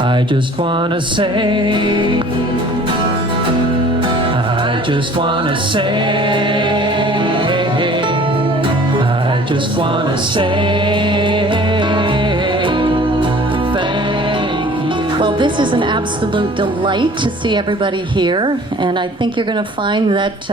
I just wanna say, I just wanna say, I just wanna say thank you. Well, this is an absolute delight to see everybody here, and I think you're going to find that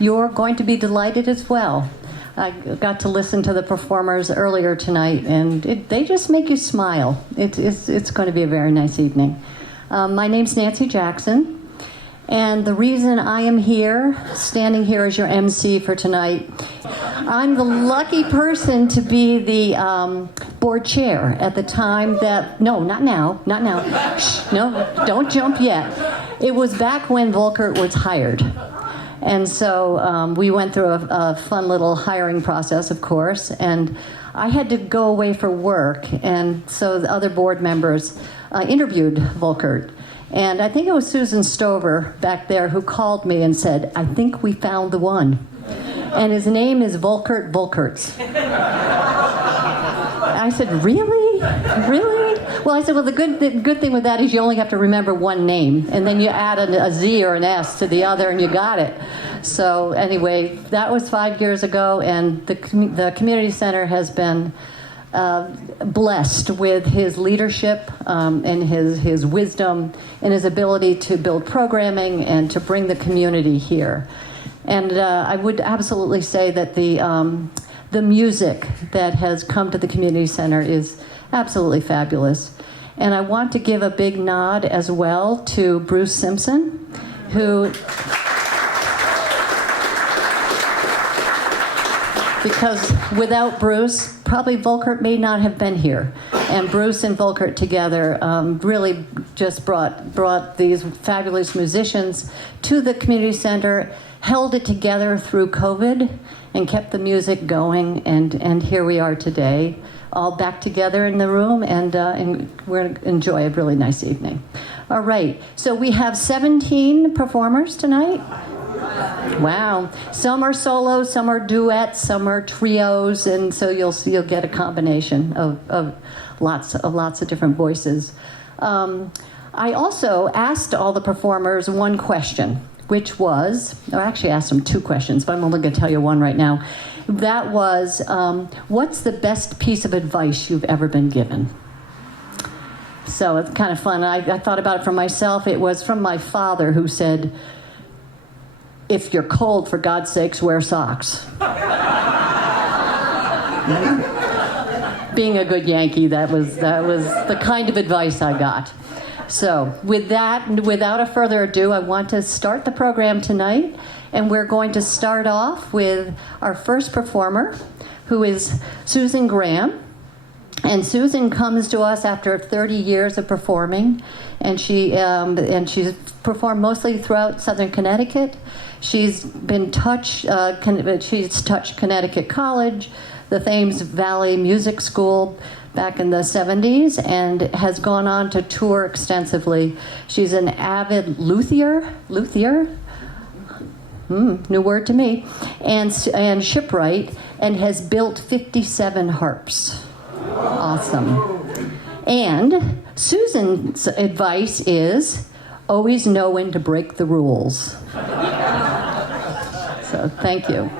you're going to be delighted as well. I got to listen to the performers earlier tonight, and they just make you smile. It's going to be a very nice evening. My name's Nancy Jackson, and the reason I am here, standing here as your MC for tonight, I'm the lucky person to be the board chair at the time that, no, not now. Shh, no, don't jump yet. It was back when Volkert was hired. And so we went through a fun little hiring process, of course, and I had to go away for work, and so the other board members interviewed Volkert. And I think it was Susan Stover back there who called me and said, I think we found the one. And his name is Volkert Volkersz. I said, really? Really? Well, I said, well, the good thing with that is you only have to remember one name, and then you add a Z or an S to the other, and you got it. So anyway, that was 5 years ago, and the community center has been blessed with his leadership and his wisdom and his ability to build programming and to bring the community here. And I would absolutely say that the music that has come to the community center is absolutely fabulous. And I want to give a big nod as well to Bruce Simpson, who, because without Bruce, probably Volkert may not have been here. And Bruce and Volkert together really just brought these fabulous musicians to the community center, held it together through COVID, and kept the music going, and here we are today, all back together in the room, and we're going to enjoy a really nice evening. All right, so we have 17 performers tonight. Wow. Some are solos, some are duets, some are trios, and so you'll get a combination of lots of different voices. I also asked all the performers one question, which was, I actually asked them two questions, but I'm only going to tell you one right now. That was, what's the best piece of advice you've ever been given? So it's kind of fun. I thought about it for myself. It was from my father, who said, if you're cold, for God's sakes, wear socks. Being a good Yankee, that was the kind of advice I got. So with that, without a further ado, I want to start the program tonight, and we're going to start off with our first performer, who is Susan Graham. And Susan comes to us after 30 years of performing, and she's performed mostly throughout Southern Connecticut. She's touched Connecticut College, the Thames Valley Music School back in the 70s, and has gone on to tour extensively. She's an avid luthier, new word to me, and shipwright, and has built 57 harps. Awesome. And Susan's advice is, always know when to break the rules. So thank you.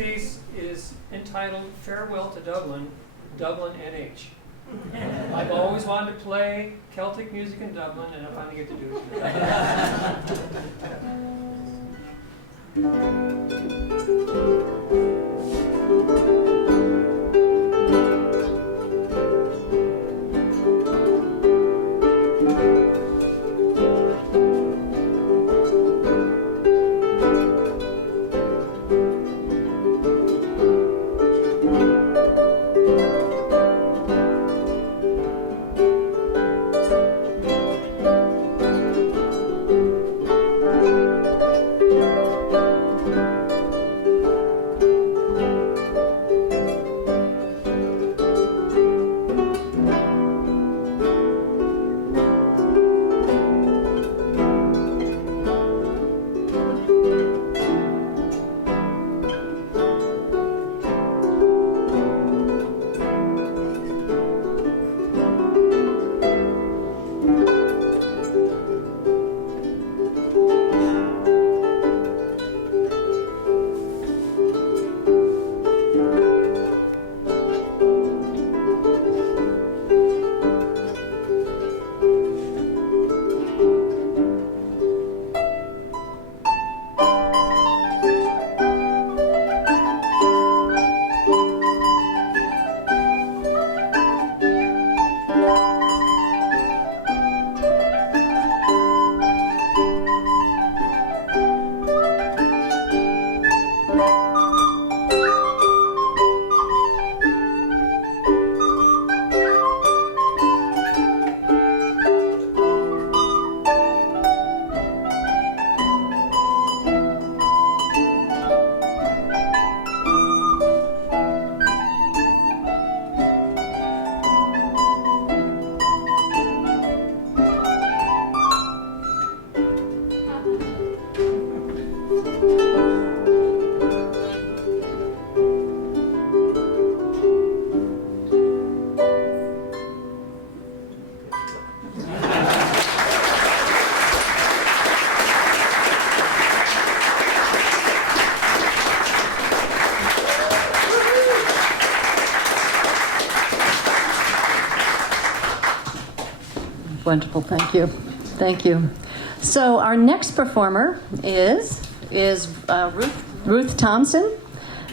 piece is entitled Farewell to Dublin, Dublin NH. I've always wanted to play Celtic music in Dublin, and I finally get to do it Wonderful, thank you. Thank you. So our next performer is Ruth Thompson,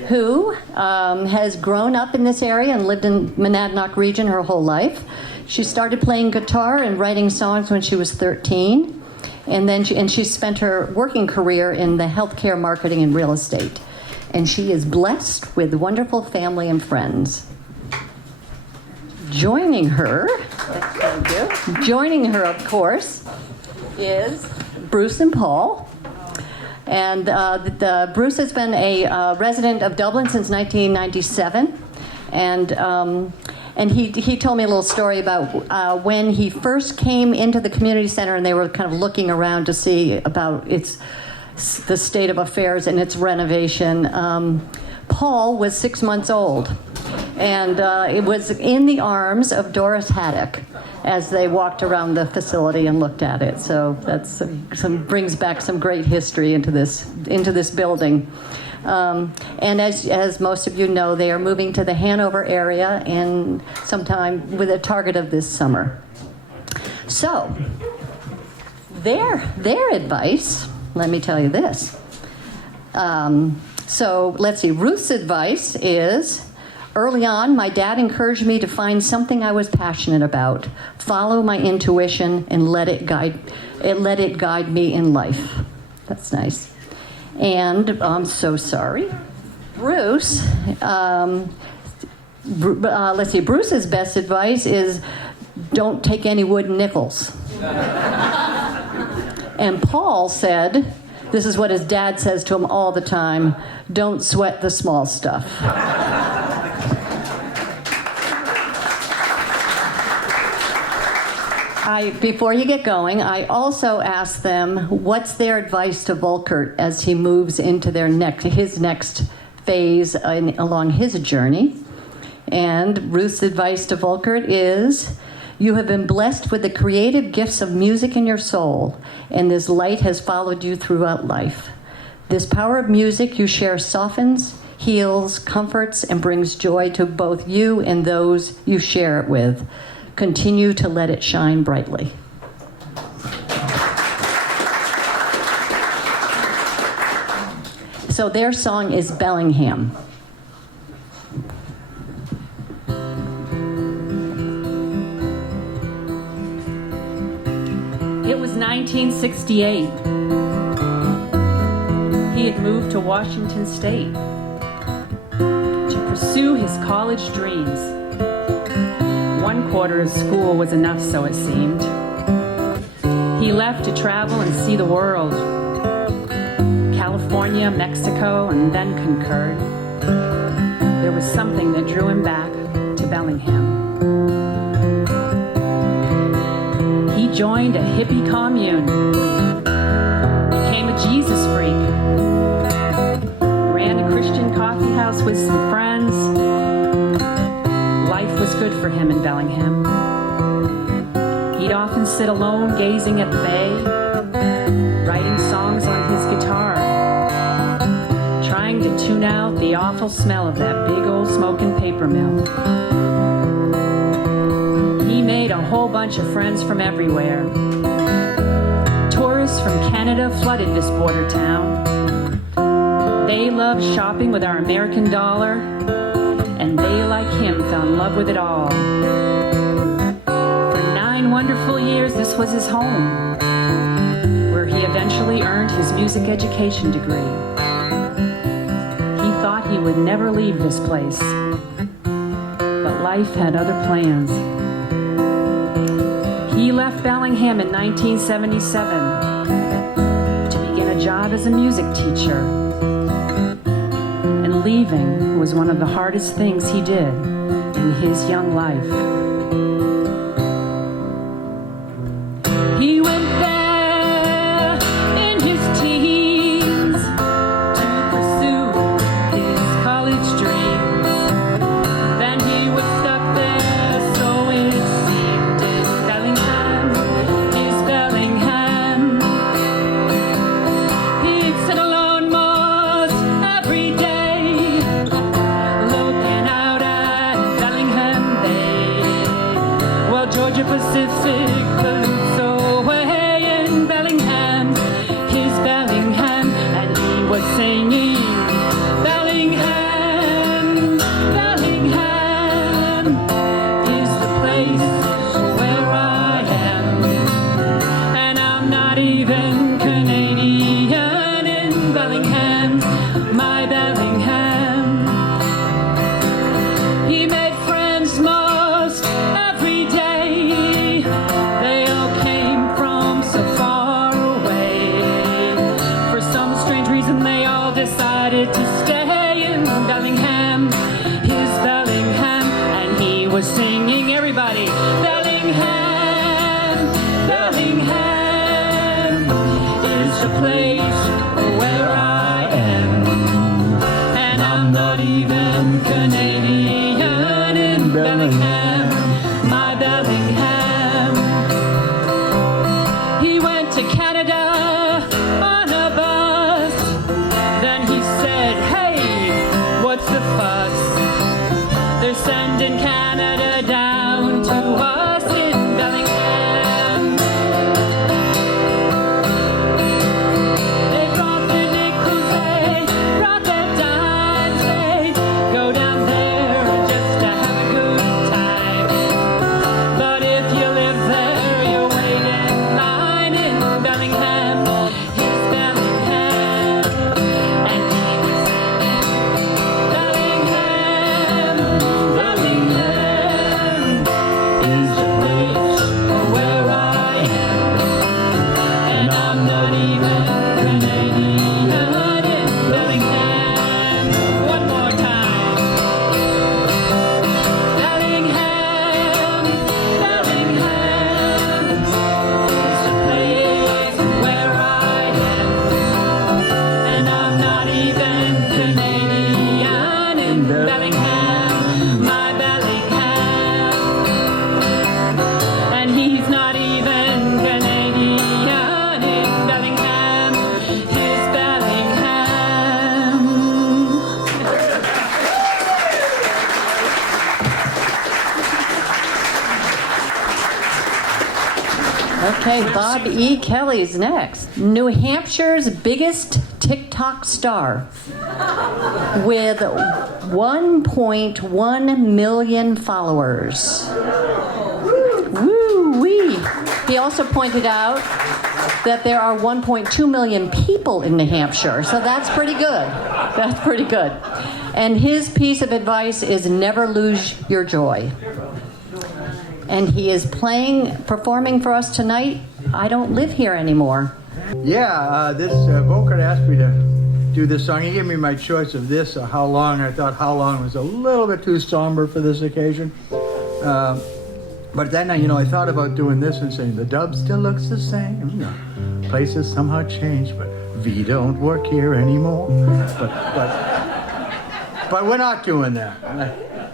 who has grown up in this area and lived in Monadnock region her whole life. She started playing guitar and writing songs when she was 13, and then she spent her working career in the healthcare marketing and real estate. And she is blessed with wonderful family and friends. Joining her, of course, is Bruce and Paul. And Bruce has been a resident of Dublin since 1997. And he told me a little story about when he first came into the community center and they were kind of looking around to see about the state of affairs and its renovation. Paul was 6 months old, and it was in the arms of Doris Haddock as they walked around the facility and looked at it. So that's brings back some great history into this building. And as most of you know, they are moving to the Hanover area in sometime with a target of this summer. So their advice, let me tell you this. So let's see, Ruth's advice is, early on, my dad encouraged me to find something I was passionate about, follow my intuition, and let it guide me in life. That's nice. And I'm so sorry. Bruce, let's see, Bruce's best advice is don't take any wooden nickels. And Paul said, this is what his dad says to him all the time, don't sweat the small stuff. Before you get going, I also asked them what's their advice to Volkert as he moves into his next phase along his journey. And Ruth's advice to Volkert is, you have been blessed with the creative gifts of music in your soul, and this light has followed you throughout life. This power of music you share softens, heals, comforts, and brings joy to both you and those you share it with. Continue to let it shine brightly. So their song is Bellingham. It was 1968. He had moved to Washington State to pursue his college dreams. One quarter of school was enough, so it seemed. He left to travel and see the world. California, Mexico, and then concurred. There was something that drew him back to Bellingham. He joined a hippie commune, became a Jesus freak, ran a Christian coffee house with some friends. Life was good for him in Bellingham. He'd often sit alone gazing at the bay, writing songs on his guitar, trying to tune out the awful smell of that big old smoking paper mill. He made a whole bunch of friends from everywhere. Tourists from Canada flooded this border town. They loved shopping with our American dollar, and they, like him, fell in love with it all. For 9 wonderful years, this was his home, where he eventually earned his music education degree. He thought he would never leave this place, but life had other plans. He left Bellingham in 1977 to begin a job as a music teacher. And leaving was one of the hardest things he did in his young life. He went there in his teens to pursue his college dreams. Then he was stuck there, so it seemed, in Bellingham, his Bellingham. He'd sit alone most every day, looking out at Bellingham Bay. Well, Georgia Pacific floats away in Bellingham, his Bellingham, and he was singing, Bellingham, Bellingham is the place where I am, and I'm not even Canadian in Bellingham, my Bellingham. He made friends most every day. They all came from so far away. For some strange reason, they all decided to stay in Bellingham, his Bellingham, and he was singing, everybody, Bellingham, Bellingham is the place where I am, and I'm not even Canadian in Bellingham, my Bellingham. He went to Canada on a bus. Then he said, hey, what's the fuss? They're sending Canada down to us in Bellingham. They Okay, Bob E. Kelly's next. New Hampshire's biggest TikTok star with 1.1 million followers. Woo-wee. He also pointed out that there are 1.2 million people in New Hampshire, so that's pretty good. That's pretty good. And his piece of advice is never lose your joy. And he is performing for us tonight, I Don't Live Here Anymore. Yeah, Volkert asked me to do this song. He gave me my choice of this or How Long. I thought How Long was a little bit too somber for this occasion. But then, I thought about doing this and saying, the dub still looks the same. Places somehow changed, but V don't work here anymore. But we're not doing that.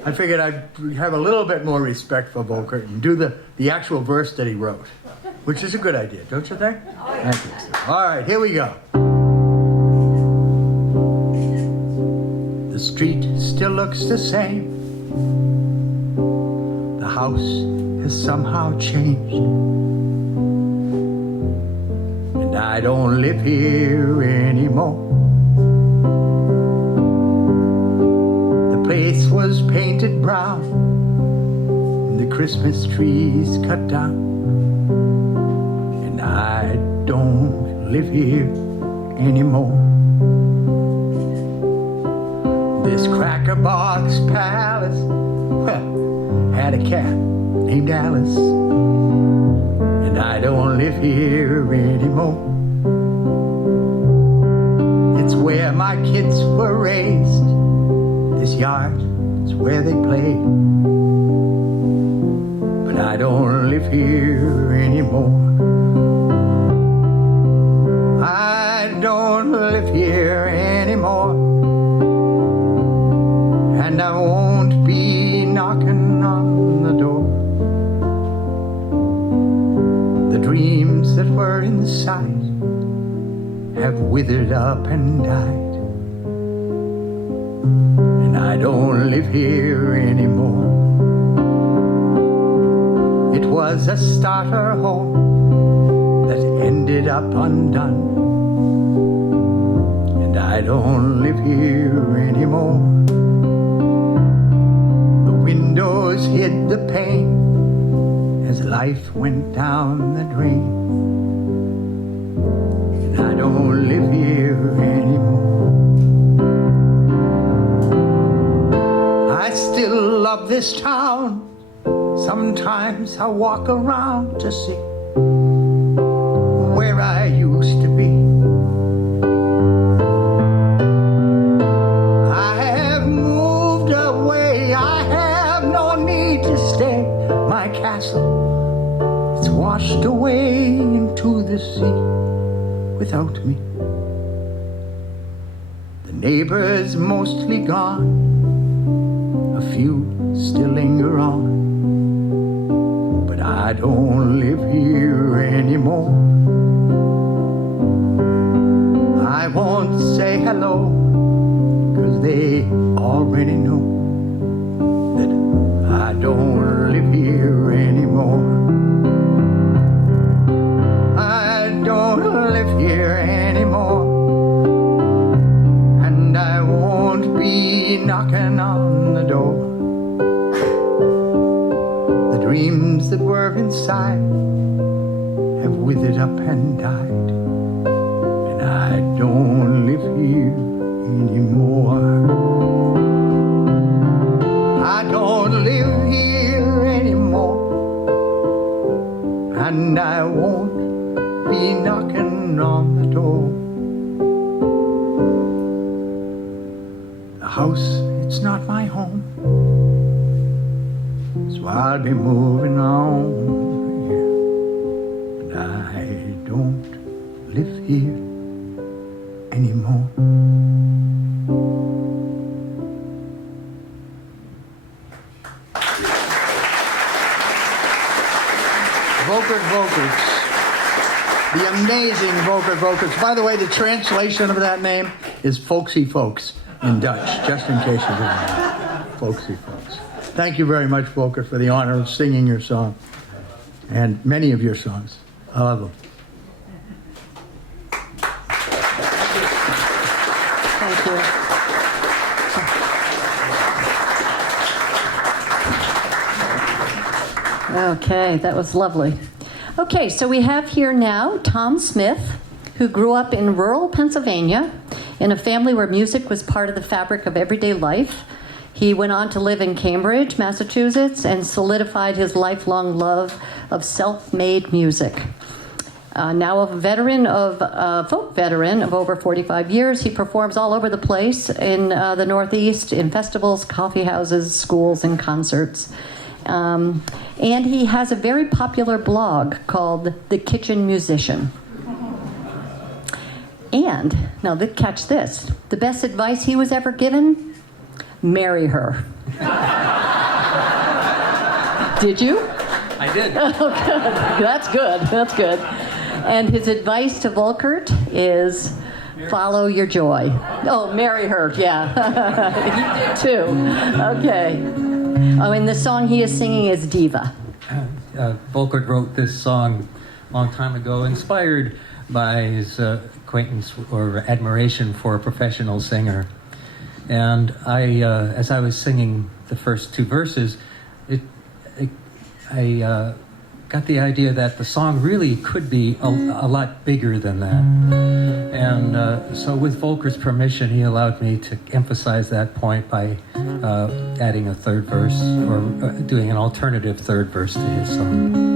I figured I'd have a little bit more respect for Volkert and do the actual verse that he wrote, which is a good idea, don't you think? I think so. All right, here we go. The street still looks the same. The house has somehow changed. And I don't live here anymore. The place was painted brown, and the Christmas trees cut down. And I don't live here anymore. This cracker box palace, well, had a cat named Alice. And I don't live here anymore. It's where my kids were raised. This yard is where they play. But I don't live here anymore. I don't live here anymore. And I won't be knocking on the door. The dreams that were inside have withered up and died. And I don't live here anymore. It was a starter home that ended up undone. And I don't live here anymore. The windows hid the pain as life went down the drain. And I don't live here anymore. I still love this town. Sometimes I walk around to see where I used to be. I have moved away. I have no need to stay. My castle, it's washed away into the sea without me. The neighbors mostly gone. A few still linger on. But I don't live here anymore. I won't say hello, 'cause they already know that I don't live here anymore. I don't live here anymore. And I won't be knocking on the door. The dreams that were inside have withered up and died. And I don't live here anymore. I don't live here anymore. And I won't be knocking on the door. The house, it's not my home. So I'll be moving on here. But I don't live here anymore. Volkert Volkersz. The amazing Volkert Volkersz. By the way, the translation of that name is Folksy Folks in Dutch, just in case you didn't know. Folksy Folks. Thank you very much, Volkert, for the honor of singing your song and many of your songs. I love them. Thank you. Okay, that was lovely. Okay, so we have here now Tom Smith, who grew up in rural Pennsylvania in a family where music was part of the fabric of everyday life. He went on to live in Cambridge, Massachusetts, and solidified his lifelong love of self-made music. Now a folk veteran of over 45 years, he performs all over the place in the Northeast, in festivals, coffee houses, schools, and concerts. And he has a very popular blog called The Kitchen Musician. And, now catch this, the best advice he was ever given? Marry her. Did you? I did. Oh, good. That's good. That's good. And his advice to Volkert is follow your joy. Oh, marry her. Yeah. He did too. Okay. Oh, and the song he is singing is Diva. Volkert wrote this song a long time ago, inspired by his acquaintance or admiration for a professional singer. And I, as I was singing the first two verses, I got the idea that the song really could be a lot bigger than that. And so with Volkert's permission, he allowed me to emphasize that point by adding a third verse, or doing an alternative third verse to his song.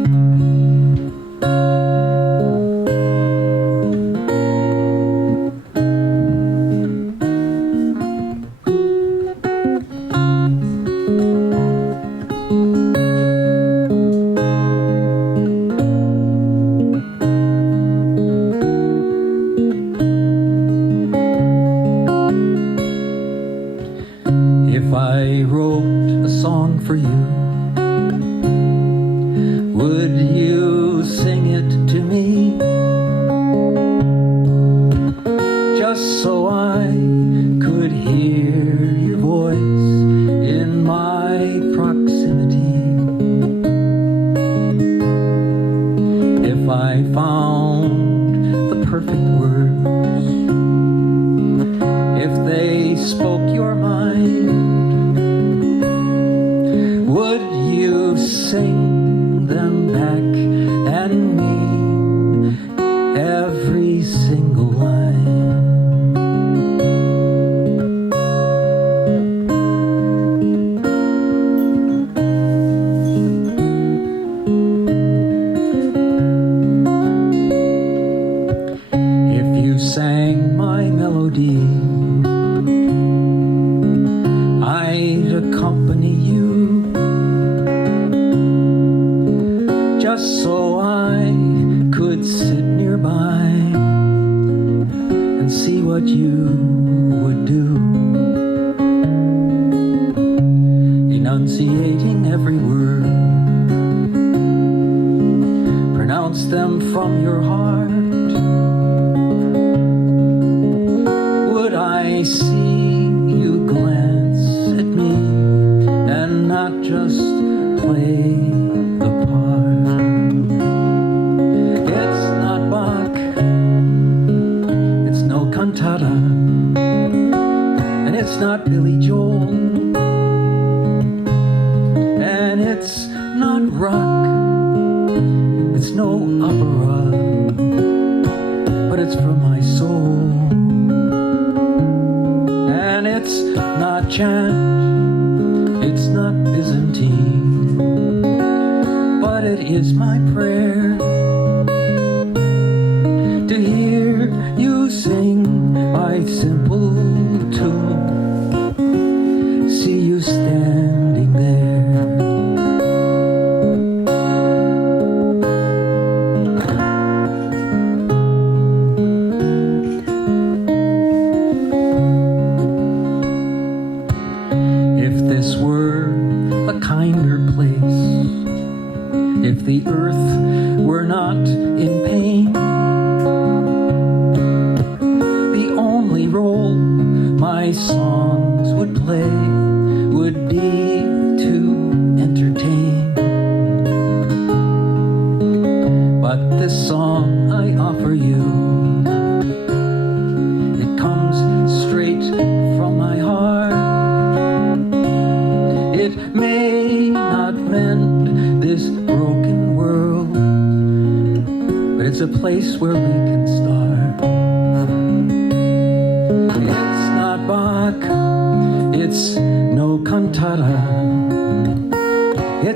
This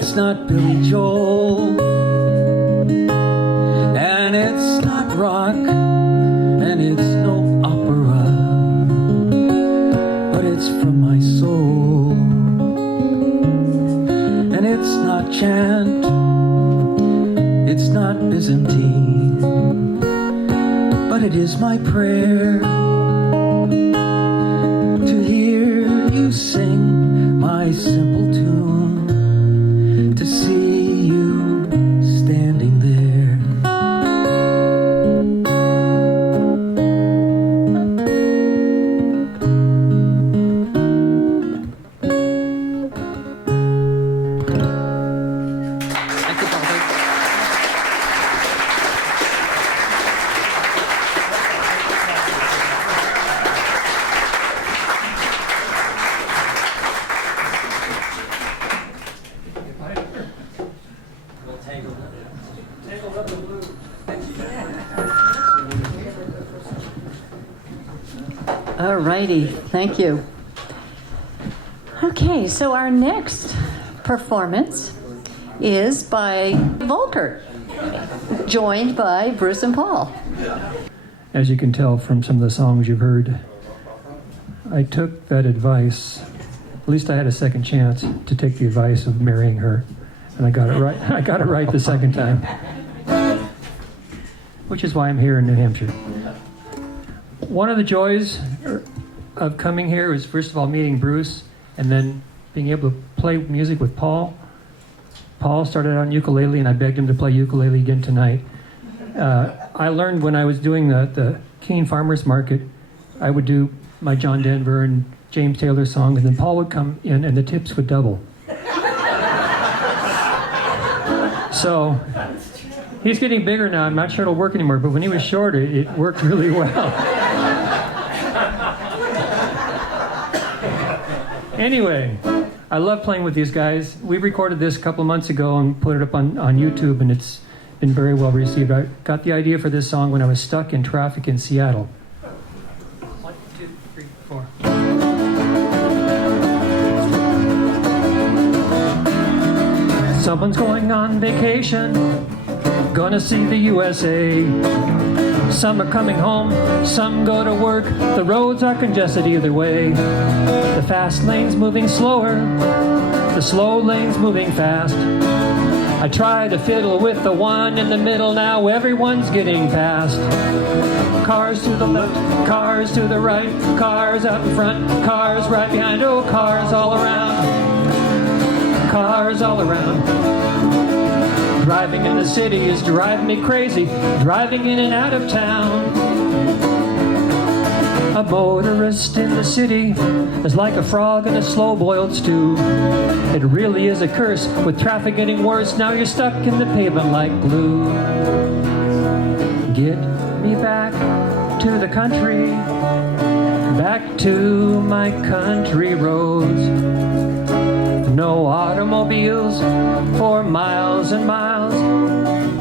it's not Billy Joel, and it's not rock, and it's no opera, but it's from my soul. And it's not chant, it's not Byzantine, but it is my prayer to hear you sing my simple tune, to see you standing there. Thank you, Volkert. Tangled up the blue. All righty, thank you. Okay, so our next performance is by Volkert, joined by Bruce and Paul. As you can tell from some of the songs you've heard, I took that advice, at least I had a second chance to take the advice of marrying her, and I got it right. I got it right the second time, which is why I'm here in New Hampshire. One of the joys of coming here is, first of all, meeting Bruce, and then being able to play music with Paul. Paul started out on ukulele, and I begged him to play ukulele again tonight. I learned when I was doing the Keene Farmers Market, I would do my John Denver and James Taylor songs, and then Paul would come in and the tips would double. So he's getting bigger now. I'm not sure it'll work anymore, but when he was shorter, it worked really well. Anyway, I love playing with these guys. We recorded this a couple of months ago and put it up on YouTube, and it's been very well received. I got the idea for this song when I was stuck in traffic in Seattle. 1, 2, 3, 4. Someone's going on vacation, gonna see the USA. Some are coming home, some go to work. The roads are congested either way. The fast lane's moving slower, the slow lane's moving fast. I try to fiddle with the one in the middle, now everyone's getting past. Cars to the left, cars to the right, cars out in front, cars right behind, oh, cars all around. Cars all around. Driving in the city is driving me crazy, driving in and out of town. A motorist in the city is like a frog in a slow-boiled stew. It really is a curse, with traffic getting worse, now you're stuck in the pavement like glue. Get me back to the country, back to my country roads. No automobiles for miles and miles,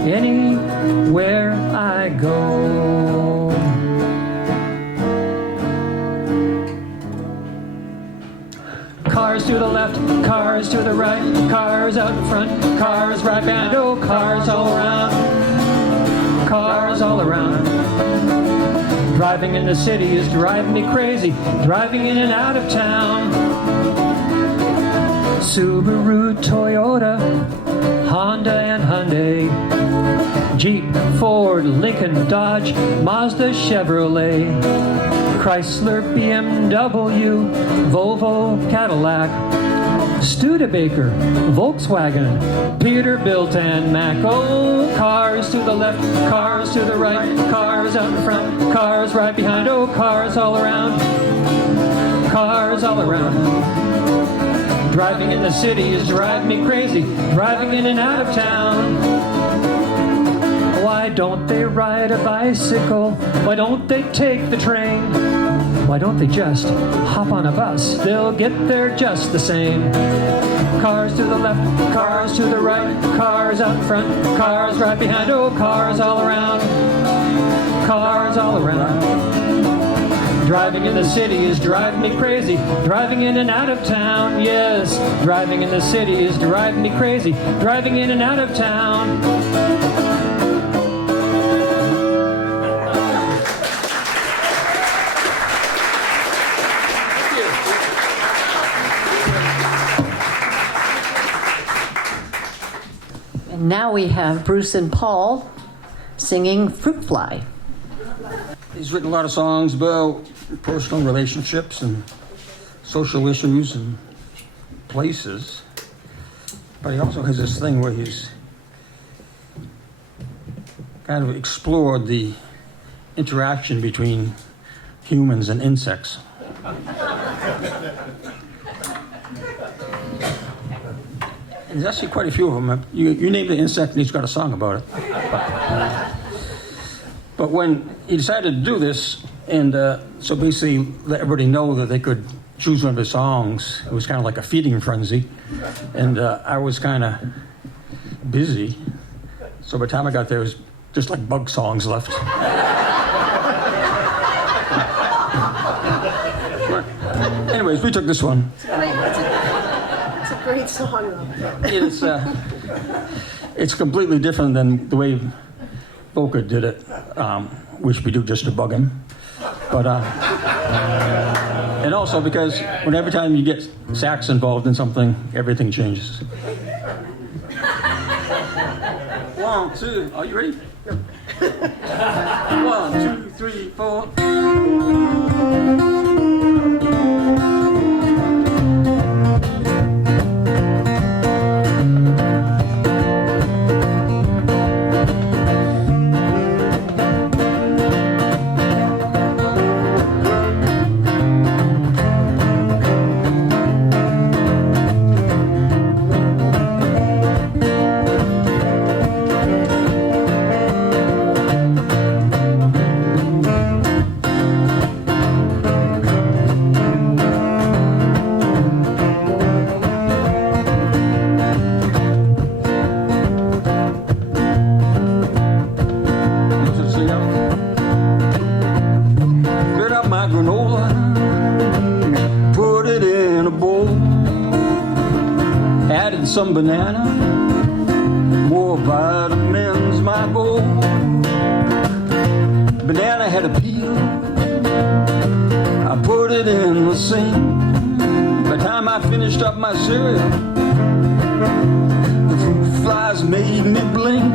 anywhere I go. Cars to the left, cars to the right, cars out in front, cars right behind, oh, cars all around. Cars all around. Driving in the city is driving me crazy, driving in and out of town. Subaru, Toyota, Honda and Hyundai, Jeep, Ford, Lincoln, Dodge, Mazda, Chevrolet, Chrysler, BMW, Volvo, Cadillac, Studebaker, Volkswagen, Peterbilt and Mack. Oh, cars to the left, cars to the right, cars out in front, cars right behind, oh, cars all around. Cars all around. Driving in the city is driving me crazy, driving in and out of town. Why don't they ride a bicycle? Why don't they take the train? Why don't they just hop on a bus? They'll get there just the same. Cars to the left, cars to the right, cars out in front, cars right behind, oh, cars all around. Cars all around. Driving in the city is driving me crazy. Driving in and out of town, yes. Driving in the city is driving me crazy. Driving in and out of town. And now we have Bruce and Paul singing Fruit Fly. He's written a lot of songs about personal relationships and social issues and places. But he also has this thing where he's kind of explored the interaction between humans and insects. And there's actually quite a few of them. You name the insect and he's got a song about it. But when he decided to do this, and so basically let everybody know that they could choose one of his songs, it was kind of like a feeding frenzy. And I was kind of busy. So by the time I got there, it was just like bug songs left. Anyways, we took this one. It's a great song. It's completely different than the way Volkert did it, which we do just to bug him. But and also because every time you get sax involved in something, everything changes. 1, 2, are you ready? 1, 2, 3, 4. Some banana, more vitamins, my goal. Banana had a peel, I put it in the sink. By the time I finished up my cereal, the fruit flies made me blink.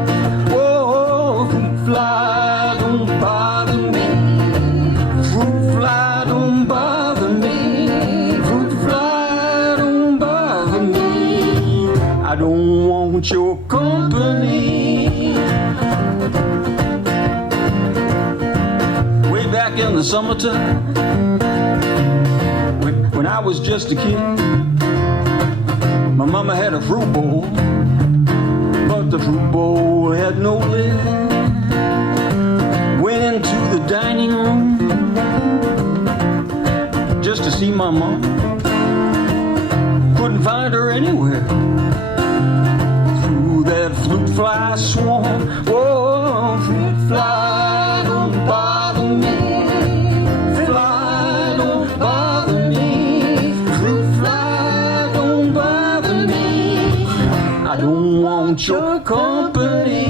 Whoa, fruit fly don't bother me. Fruit fly don't bother me. Fruit fly don't bother me. I don't want your company. Way back in the summertime, when I was just a kid, my mama had a fruit bowl, but the fruit bowl had no lid. Went into the dining room just to see my mom. Couldn't find her anywhere. Through that fruit fly swarm, whoa, fruit fly don't bother me. Fly don't bother me. Fruit fly don't bother me. I don't want your company.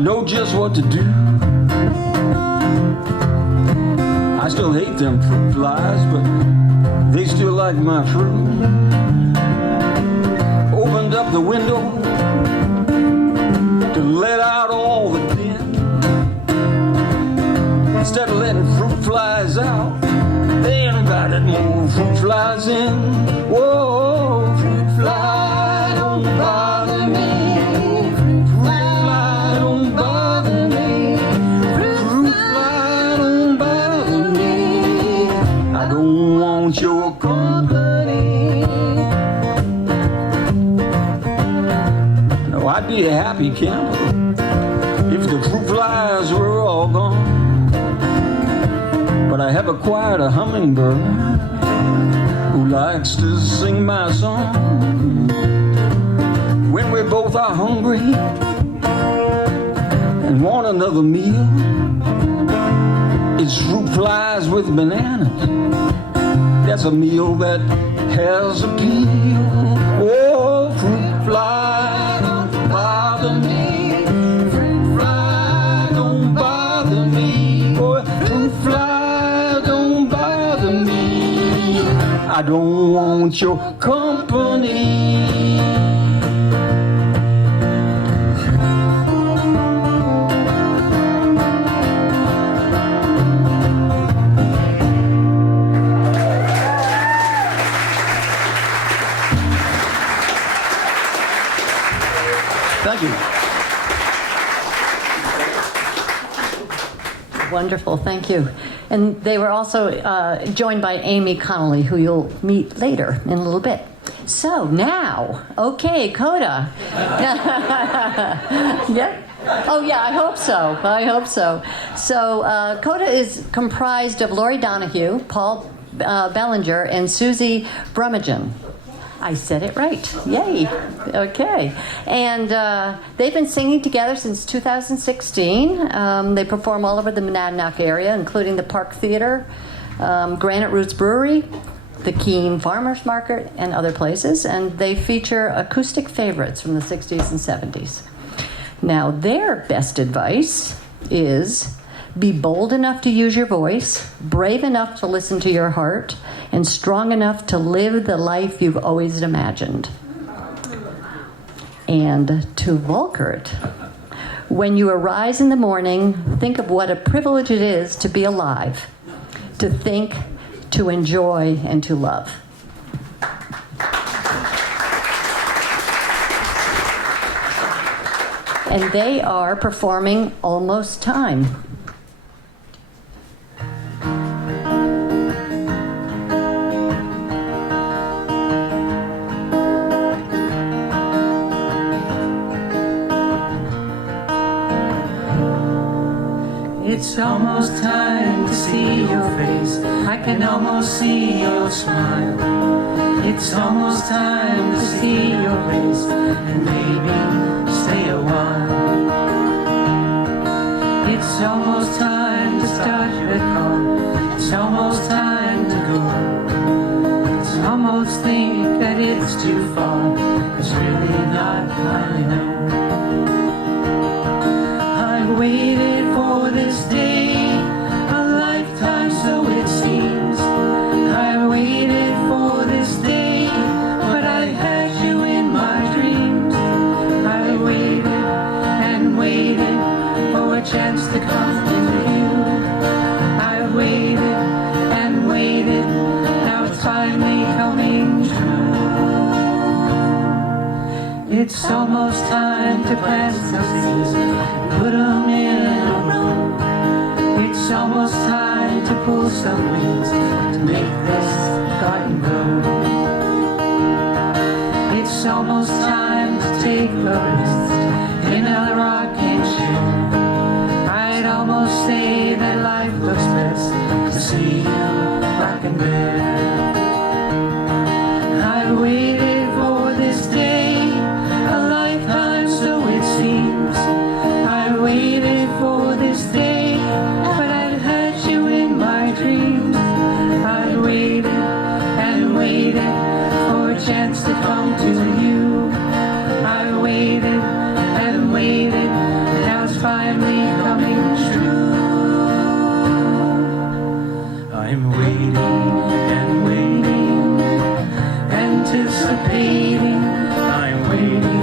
Know just what to do. I still hate them fruit flies, but they still like my fruit. the window to let out all the din. Instead of letting fruit flies out, they invited more fruit flies in. Whoa, fruit fly, don't bother me. Fruit fly, don't bother me. Fruit fly, don't bother me. I don't want your company. No, I'd be a happy camper if the fruit flies were all gone. But I have acquired a hummingbird who likes to sing my song. When we both are hungry and want another meal, it's fruit flies with bananas. That's a meal that has appeal. Oh, fruit fly, don't bother me. Fruit fly, don't bother me. Oh, fruit fly, I don't want your company. Thank you. Wonderful, thank you. And they were also joined by Amy Conley, who you'll meet later in a little bit. So now, okay, Kota. Yeah? Oh yeah, I hope so. I hope so. So Kota is comprised of Laurie Donohue, Paul Belanger, and Suzi Brumaghim. I said it right. Yay. Okay. And they've been singing together since 2016. They perform all over the Monadnock area, including the Park Theater, Granite Roots Brewery, the Keene Farmers Market, and other places. And they feature acoustic favorites from the 60s and 70s. Now, their best advice is be bold enough to use your voice, brave enough to listen to your heart, and strong enough to live the life you've always imagined. And to Volkert, when you arise in the morning, think of what a privilege it is to be alive, to think, to enjoy, and to love. And they are performing Almost Time. It's almost time to see your face. I can almost see your smile. It's almost time to see your face and maybe stay a while. It's almost time to start your call. It's almost time to go. It's almost think that it's too far. It's really not, I know. I've waited for this day, a lifetime so it seems. I waited for this day, but I had you in my dreams. I waited and waited for a chance to come to you. I waited and waited, now it's finally coming true. It's almost time to plant some seeds, put them in a row. It's almost time to pull some weeds to make this garden grow. It's almost time to take a rest in a rocking chair. I'd almost say that life looks best to see you rocking there. I waited for this day, a lifetime so it seems. I waited for this day, but I'd had you in my dreams. I waited and waited for a chance to come to you. I waited and waited, now it's finally coming true. I'm waiting and waiting, anticipating. I'm waiting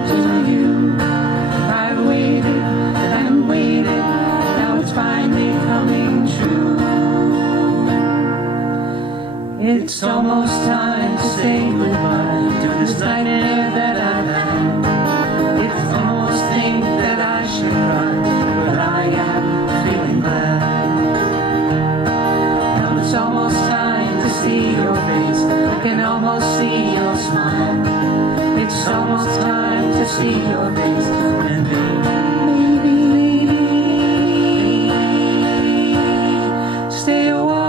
come to you. I waited and waited, now it's finally coming true. It's almost time to say goodbye to this nightmare that I've had. It's almost think that I should cry, but I am feeling glad. Now it's almost time to see your face, I can almost see your smile. It's almost time to see your face, and maybe stay a while.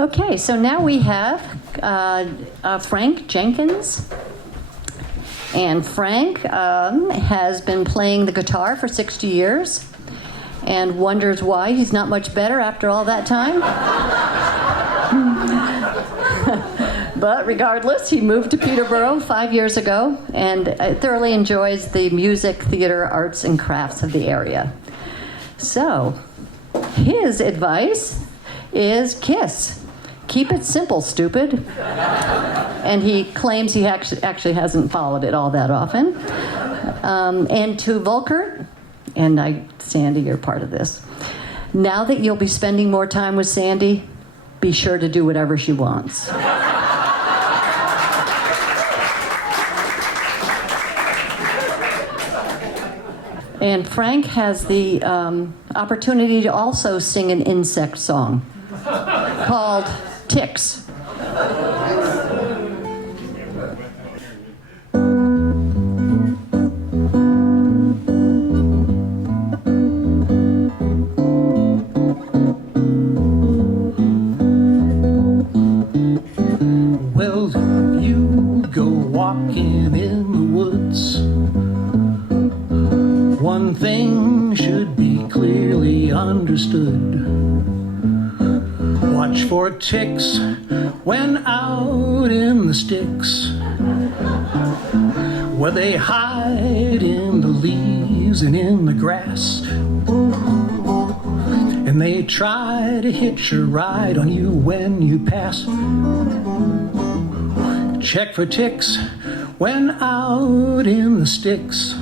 Okay, so now we have Frank Jenkins. And Frank has been playing the guitar for 60 years and wonders why he's not much better after all that time. But regardless, he moved to Peterborough 5 years ago and thoroughly enjoys the music, theater, arts, and crafts of the area. So, his advice is KISS. Keep it simple, stupid. And he claims he actually hasn't followed it all that often. And to Volkert, and Sandy, you're part of this. Now that you'll be spending more time with Sandy, be sure to do whatever she wants. And Frank has the opportunity to also sing an insect song called Ticks. Well, you go walking in the woods. One thing should be clearly understood. Watch for ticks when out in the sticks, where they hide in the leaves and in the grass. And they try to hitch a ride on you when you pass. Check for ticks when out in the sticks.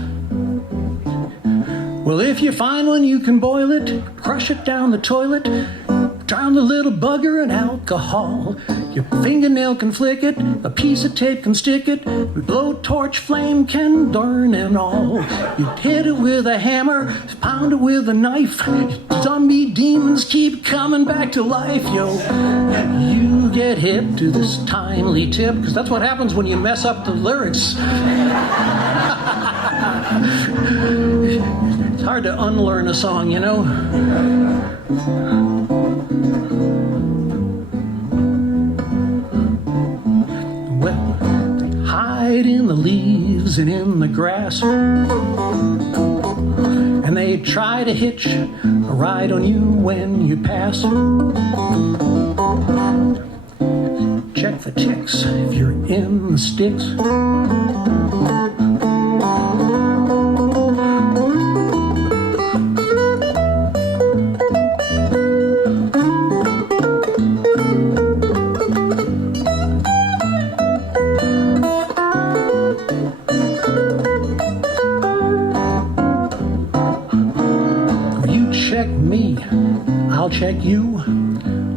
Well, if you find one, you can boil it, crush it down the toilet, drown the little bugger in alcohol. Your fingernail can flick it, a piece of tape can stick it, a blowtorch flame can burn and all. You hit it with a hammer, pound it with a knife. Zombie demons keep coming back to life, yo. You get hip to this timely tip, because that's what happens when you mess up the lyrics. It's hard to unlearn a song, you know. Well, they hide in the leaves and in the grass, and they try to hitch a ride on you when you pass. Check for ticks if you're in the sticks. I'll check you.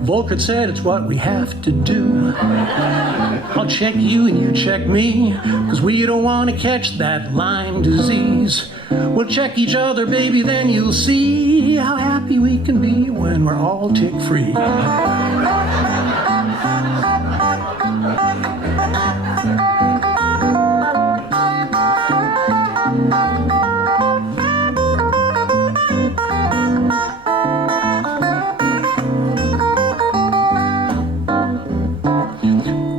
Volkert said it's what we have to do. I'll check you and you check me, 'cause we don't want to catch that Lyme disease. We'll check each other, baby, then you'll see how happy we can be when we're all tick-free.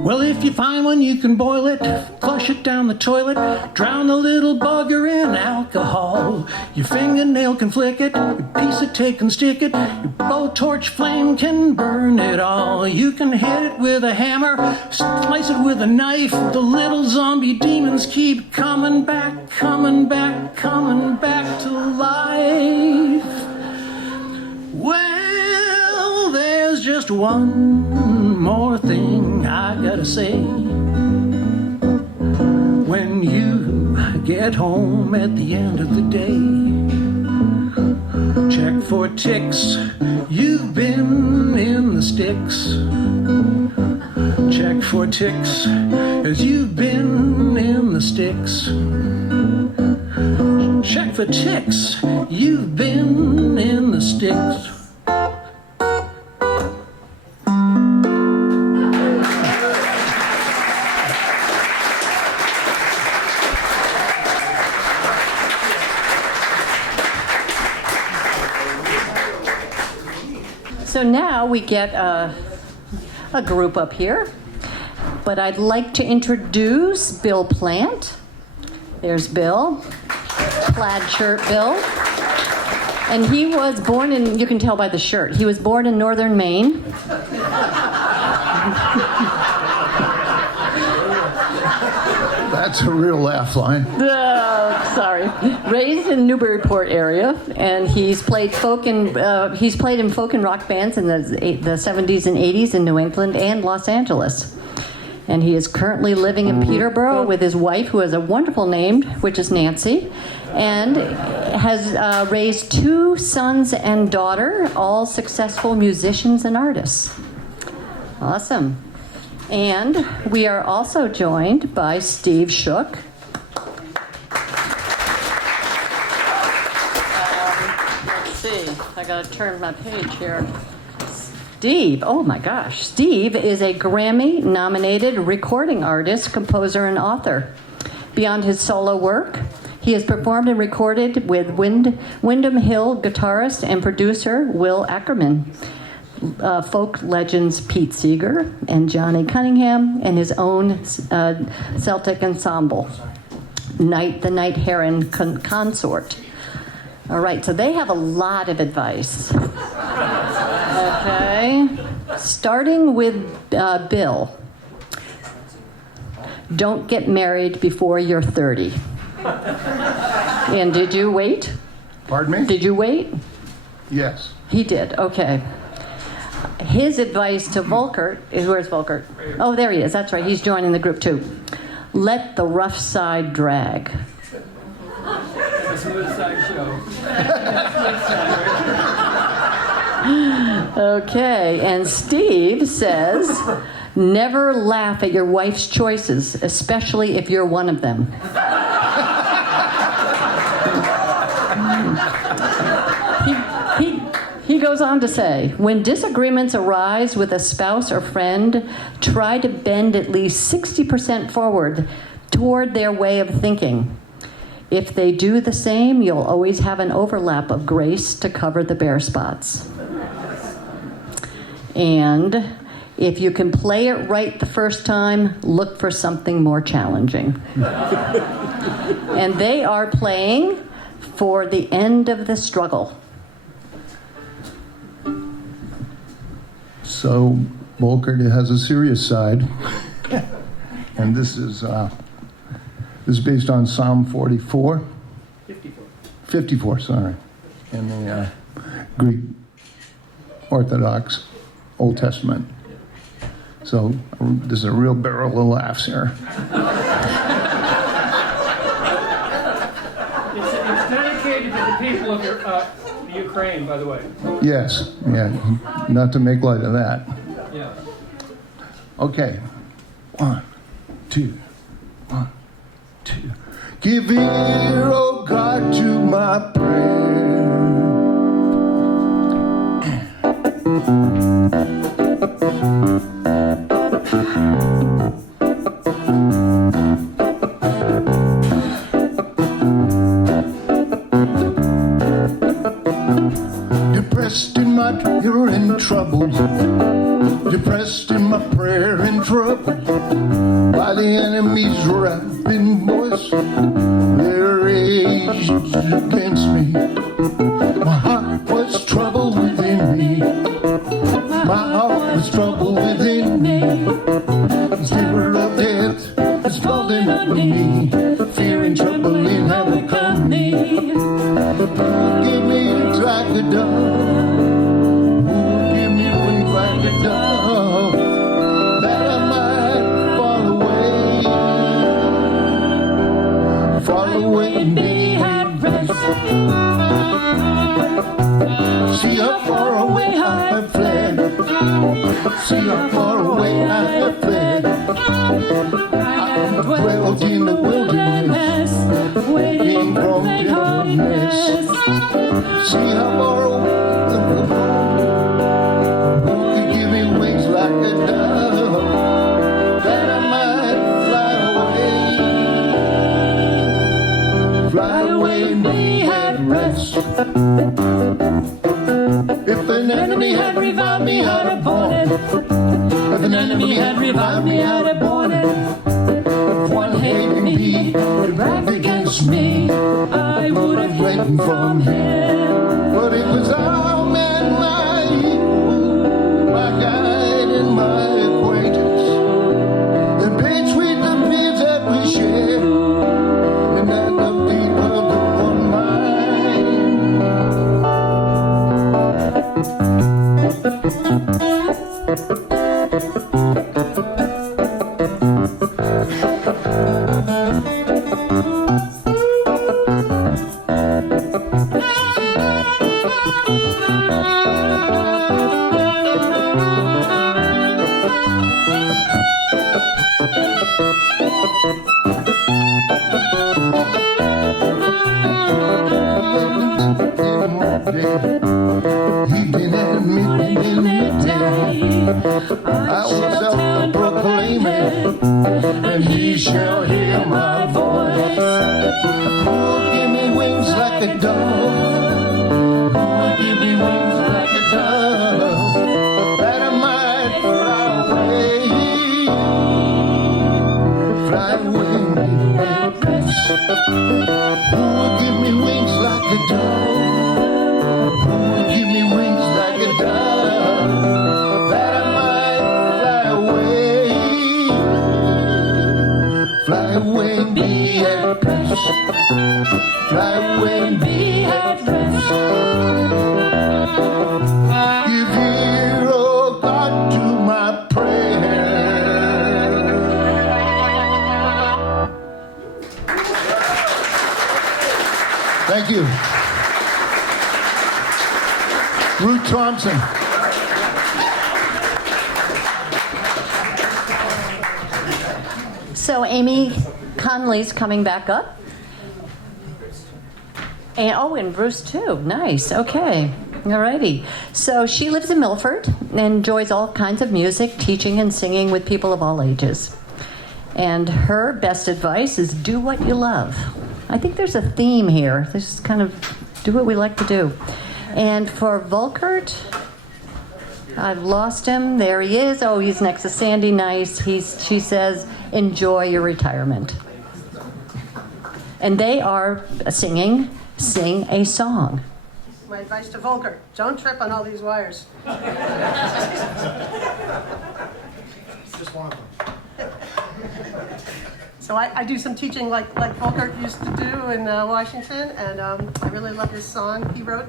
Well, if you find one, and you can boil it, flush it down the toilet, drown the little bugger in alcohol. Your fingernail can flick it, your piece of tape can stick it, your blowtorch flame can burn it all. You can hit it with a hammer, slice it with a knife. The little zombie demons keep coming back, coming back, coming back to life. Well, there's just one more thing I gotta say. When you get home at the end of the day, check for ticks, you've been in the sticks. Check for ticks, as you've been in the sticks. Check for ticks, you've been in the sticks. So now we get a group up here, but I'd like to introduce Bill Plante. There's Bill, plaid shirt Bill. And he was born in, you can tell by the shirt, he was born in northern Maine. That's a real laugh line. Sorry. Raised in Newburyport area, and he's played in folk and rock bands in the 70s and 80s in New England and Los Angeles. And he is currently living in Peterborough with his wife, who has a wonderful name, which is Nancy, and has raised 2 sons and daughter, all successful musicians and artists. Awesome. And we are also joined by Steve Schuch. Let's see, I gotta turn my page here. Steve, oh my gosh. Steve is a Grammy-nominated recording artist, composer, and author. Beyond his solo work, he has performed and recorded with Windham Hill guitarist and producer Will Ackerman, folk legends Pete Seeger and Johnny Cunningham, and his own Celtic ensemble, the Night Heron Consort. All right, so they have a lot of advice. Okay, starting with Bill. Don't get married before you're 30. And did you wait? Pardon me? Did you wait? Yes. He did, okay. His advice to Volkert is, where's Volkert? Oh, there he is, that's right, he's joining the group too. Let the rough side drag. A smooth side show. Okay, and Steve says, never laugh at your wife's choices, especially if you're one of them. He goes on to say, when disagreements arise with a spouse or friend, try to bend at least 60% forward toward their way of thinking. If they do the same, you'll always have an overlap of grace to cover the bare spots. And if you can play it right the first time, look for something more challenging. And they are playing for the end of the struggle. So Volkert has a serious side, and this is based on Psalm 44. 54, sorry, in the Greek Orthodox Old Testament. So there's a real barrel of laughs here. It's dedicated to the people of Ukraine, by the way. Yes, yeah, not to make light of that. Yeah. Okay, 1, 2, 1, 2. Give ear, oh God, to my prayer. Depressed in my you're in trouble. Depressed in my prayer in trouble. By by the enemy's wrath in voice. Their rage against me. My heart was troubled within me. My heart was troubled within me. The spirit of death is falling over me. Fear and troubling have become me. Give me wings like a dove. Give me wings like a dove, that I might fall away and be at rest. See how far away I have fled. See how far away I have fled. I have dwelt in the wilderness, waiting for gentleness. See how far away I have. Who could give me wings like a dove, that I might fly away and be at rest. If an enemy had revived me, I'd have borne it. If an enemy had revived me, I'd have borne it. If one hated me, bragged against me, I would have hidden from him. But it was our man, my equal, my guide and my acquaintance, the between the fields that we shared, and that the deep of the one mind. I was out proclaiming, and he shall hear my voice. Oh, give me wings like a dove. Oh, give me wings like a dove, that I might fly away at rest. Oh, give me wings like a dove. Oh, give me wings like a dove, that I fly away and be at rest. Fly away and be at rest. Give ear, oh God, to my prayer. Thank you. Ruth Thompson. So Amy Conley's coming back up. And Bruce too. Nice. Okay. Alrighty. So she lives in Milford and enjoys all kinds of music, teaching and singing with people of all ages. And her best advice is do what you love. I think there's a theme here. This is kind of do what we like to do. And for Volkert, I've lost him. There he is. Oh, he's next to Sandy Nice. She says, enjoy your retirement. And they are singing Sing a Song. My advice to Volkert, don't trip on all these wires. Just one of them. So I do some teaching like Volkert used to do in Washington, and I really love this song he wrote.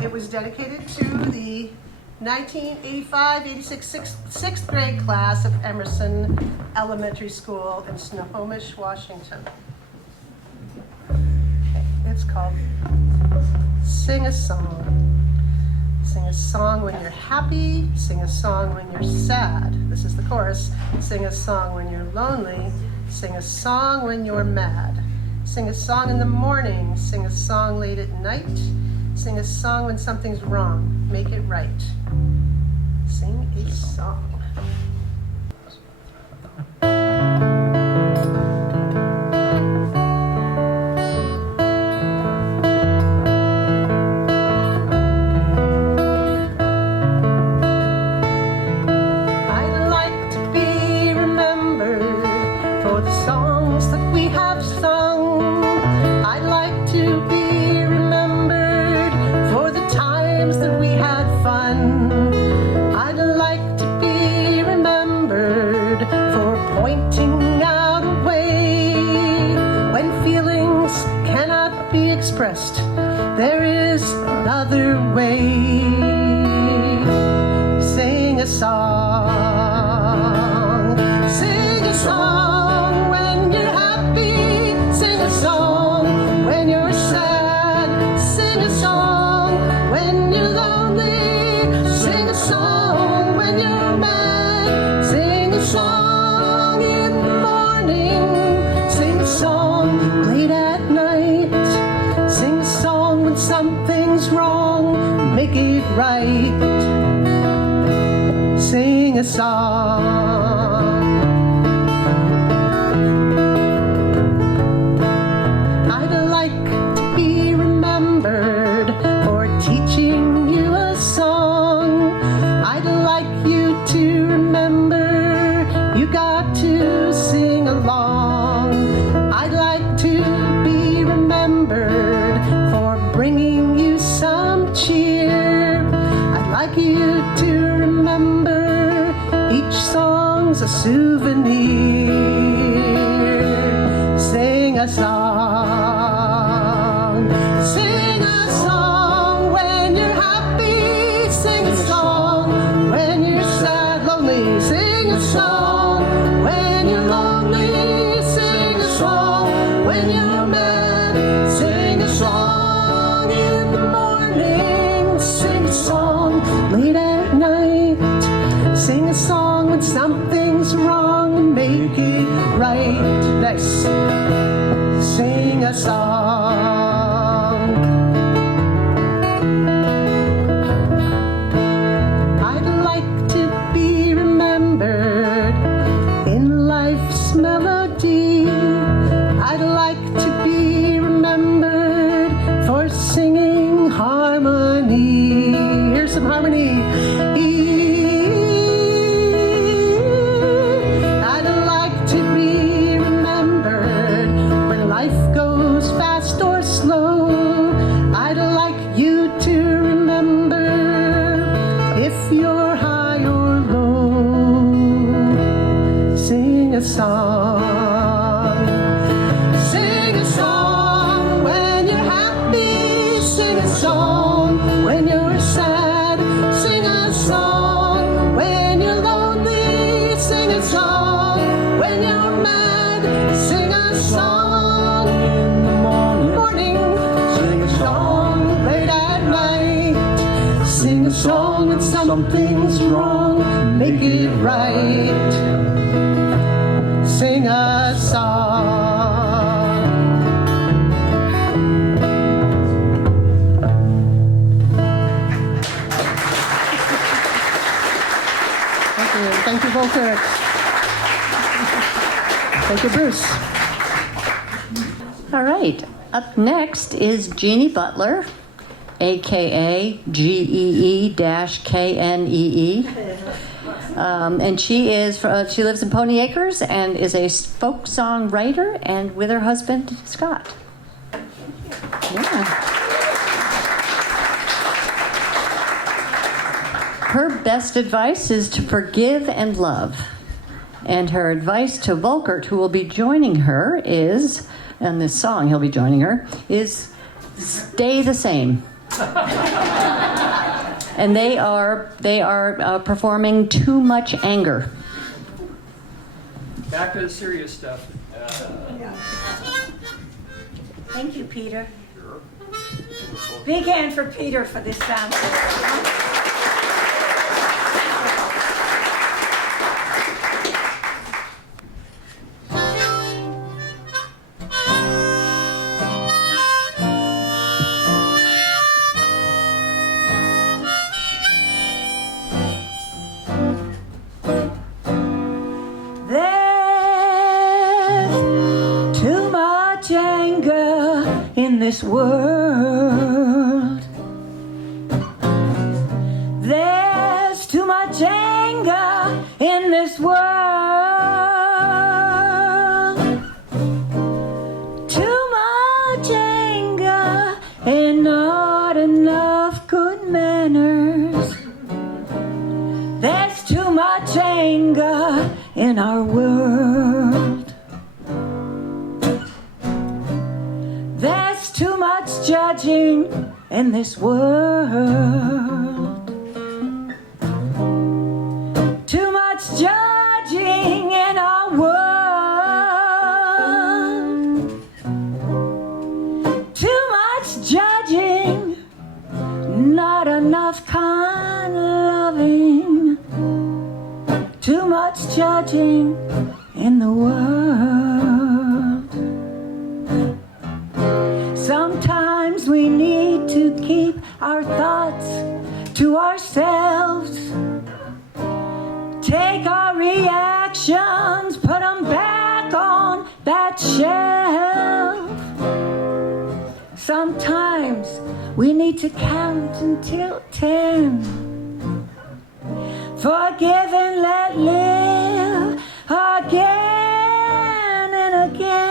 It was dedicated to the 1985-86 sixth grade class of Emerson Elementary School in Snohomish, Washington. Okay, it's called Sing a Song. Sing a song when you're happy, sing a song when you're sad. This is the chorus. Sing a song when you're lonely, sing a song when you're mad. Sing a song in the morning, sing a song late at night. Sing a song when something's wrong, make it right. Sing a song. I'd like to be remembered for way. Sing a song. Sing a song when you're happy. Sing a song when you're sad. Sing a song when you're lonely. Sing a song when you're mad. Sing a song in the morning. Sing a song late at night. Sing a song when something's wrong. Make it right. Sing a song. I'd like to be remembered for teaching you a song. I'd like you to remember you got to sing along. I'd like to be remembered for bringing you some cheer. I'd like you to remember each song's a souvenir. Sing a song. Sing a song when you're happy. Sing a song when you're sad, lonely. Sing a song when you're lonely. Sing a song when you're mad. Sing a song in the morning. Sing a song late at night. Sing a song when something's wrong and make it right. Nice. Sing a song. I'd like to be remembered in life's melody. I'd like to be remembered for singing harmony. Here's some harmony. I'd like to be remembered when life goes fast or slow. I'd like you to remember if you're high or low. Sing a song. Sing a song when you're happy. Sing a song when you're sad. Sing a song when you're lonely. Sing a song when you're mad. Sing a song in the morning. Sing a song late at night. Sing a song when something's wrong. Make it right. Sing a song. Thank you. Thank you, Volkert. Thank you, Bruce. All right. Up next is Jeannie Butler, aka GEE-KNEE. And she lives in Pony Acres and is a folk song writer, and with her husband Scott. Yeah. Her best advice is to forgive and love. And her advice to Volkert, who will be joining her, is, and this song he'll be joining her, is stay the same. And they are performing Too Much Anger. Back to the serious stuff. Thank you, Peter. Big hand for Peter for this sound. This world, there's too much anger in this world, too much anger and not enough good manners. There's too much anger in our world. There's too much judging in this world. Too much judging in our world. Too much judging, not enough kind loving. Too much judging in the world. Sometimes we need to keep our thoughts to ourselves. Take our reactions, put them back on that shelf. Sometimes we need to count until 10. Forgive and let live again and again.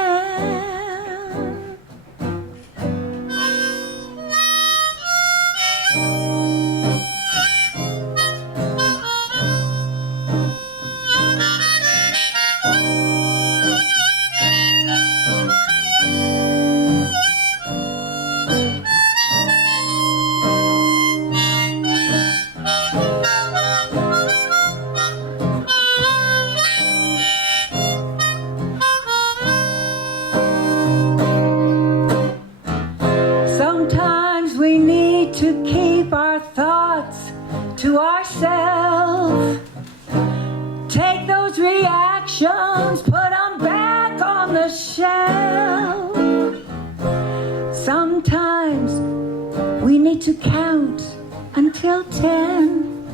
To keep our thoughts to ourselves. Take those reactions, put them back on the shelf. Sometimes we need to count until 10.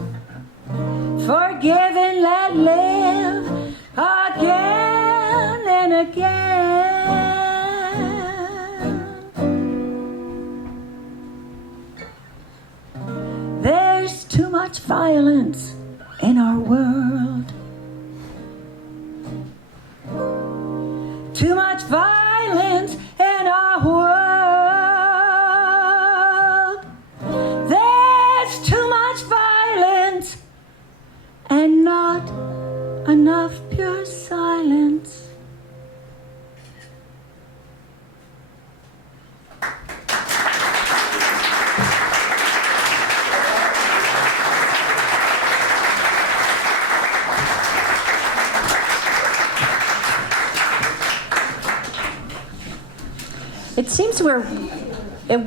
Forgive and let live again and again. There's too much violence in our world. Too much violence in our world. There's too much violence and not enough pure silence. It seems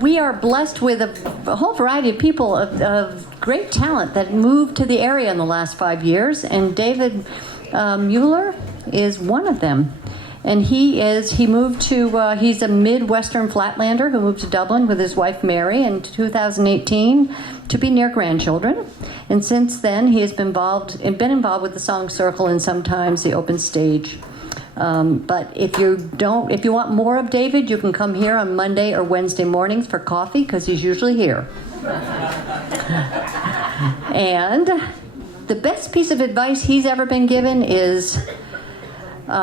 we are blessed with a whole variety of people of great talent that moved to the area in the last 5 years, and David Mueller is one of them. And he's a Midwestern Flatlander who moved to Dublin with his wife Mary in 2018 to be near grandchildren. And since then, he has been involved with the Song Circle and sometimes the Open Stage. But if you want more of David, you can come here on Monday or Wednesday mornings for coffee because he's usually here. And the best piece of advice he's ever been given is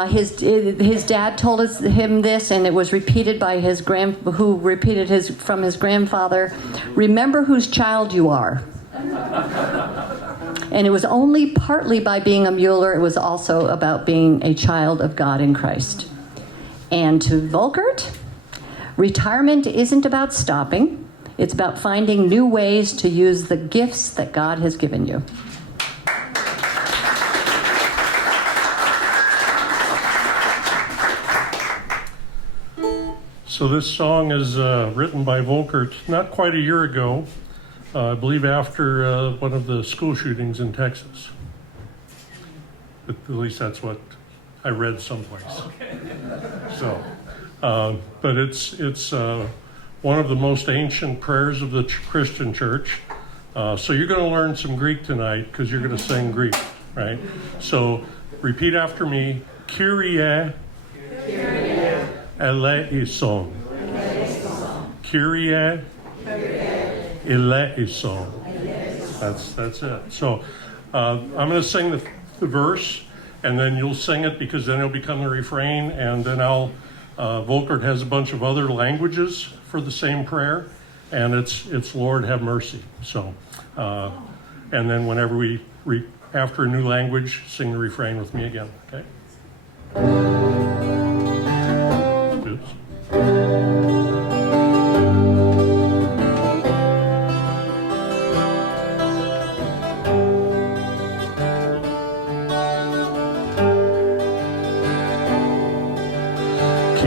his dad told him this, and it was repeated by who repeated from his grandfather. Remember whose child you are. And it was only partly by being a Mueller, it was also about being a child of God in Christ. And to Volkert, retirement isn't about stopping. It's about finding new ways to use the gifts that God has given you. So this song is written by Volkert not quite a year ago. I believe after one of the school shootings in Texas. At least that's what I read someplace. Okay. So, but it's one of the most ancient prayers of the Christian church. So you're going to learn some Greek tonight because you're going to sing Greek, right? So repeat after me: Kyrie Eleison. Kyrie Eleison. That's it. So I'm going to sing the verse, and then you'll sing it because then it'll become the refrain, and then Volkert has a bunch of other languages for the same prayer, and it's Lord have mercy. So, and then whenever after a new language, sing the refrain with me again. Okay. Oops.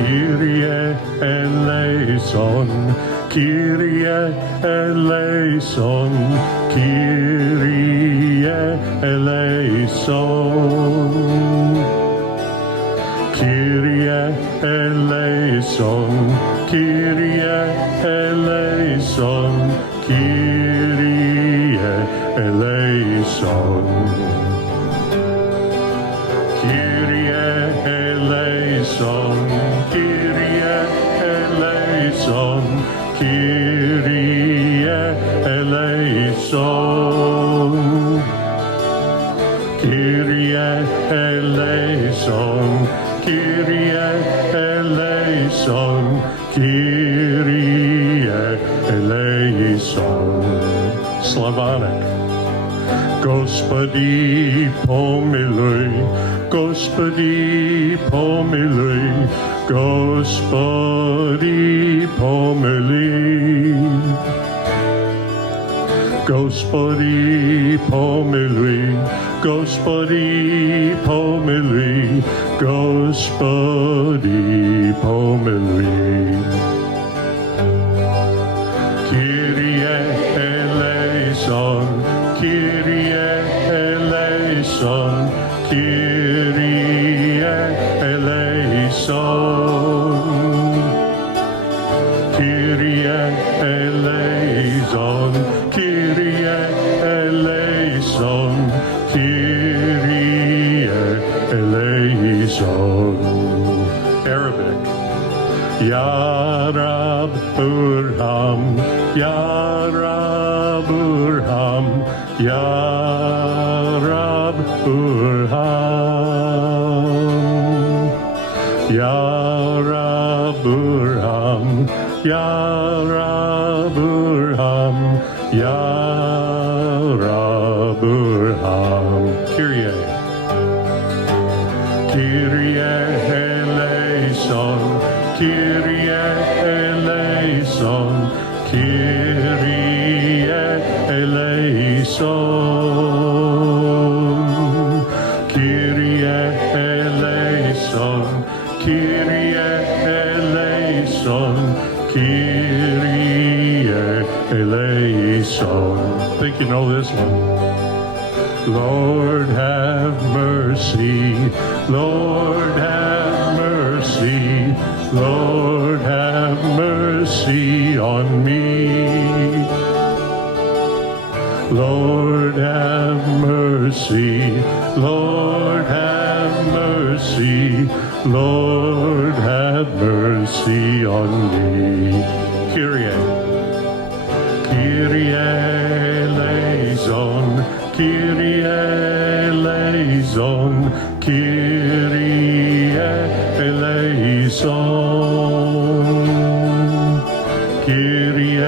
Kyrie Eleison, Kyrie Eleison, Kyrie Eleison, Kyrie Eleison, Kyrie Eleison, Kyrie Eleison, Kyrie eleison, Kyrie eleison, Kyrie eleison, Kyrie eleison, Kyrie eleison, Kyrie eleison. Slavonic. Господи, помилуй, Господи, помилуй, Господи, помилуй. Господи, помилуй, Господи, помилуй, Господи, помилуй. Kyrie eleison, Kyrie eleison, Kyrie eleison, Kyrie eleison, Kyrie eleison, Kyrie eleison. Arabic. Ya Rab Urham, Ya Rab Urham, Ya Rab Urham, Ya Rab Urham, Ya Rab Urham, Ya Rab Urham. Kyrie. Kyrie eleison, Kyrie eleison, Kyrie eleison, Kyrie eleison, Kyrie eleison, Kyrie eleison. I think you know this one. Lord have mercy, Lord have mercy, Lord have mercy on me. Lord have mercy, Lord have mercy, Lord have mercy on me. Kyrie. Kyrie eleison, Kyrie eleison, Kyrie eleison, Kyrie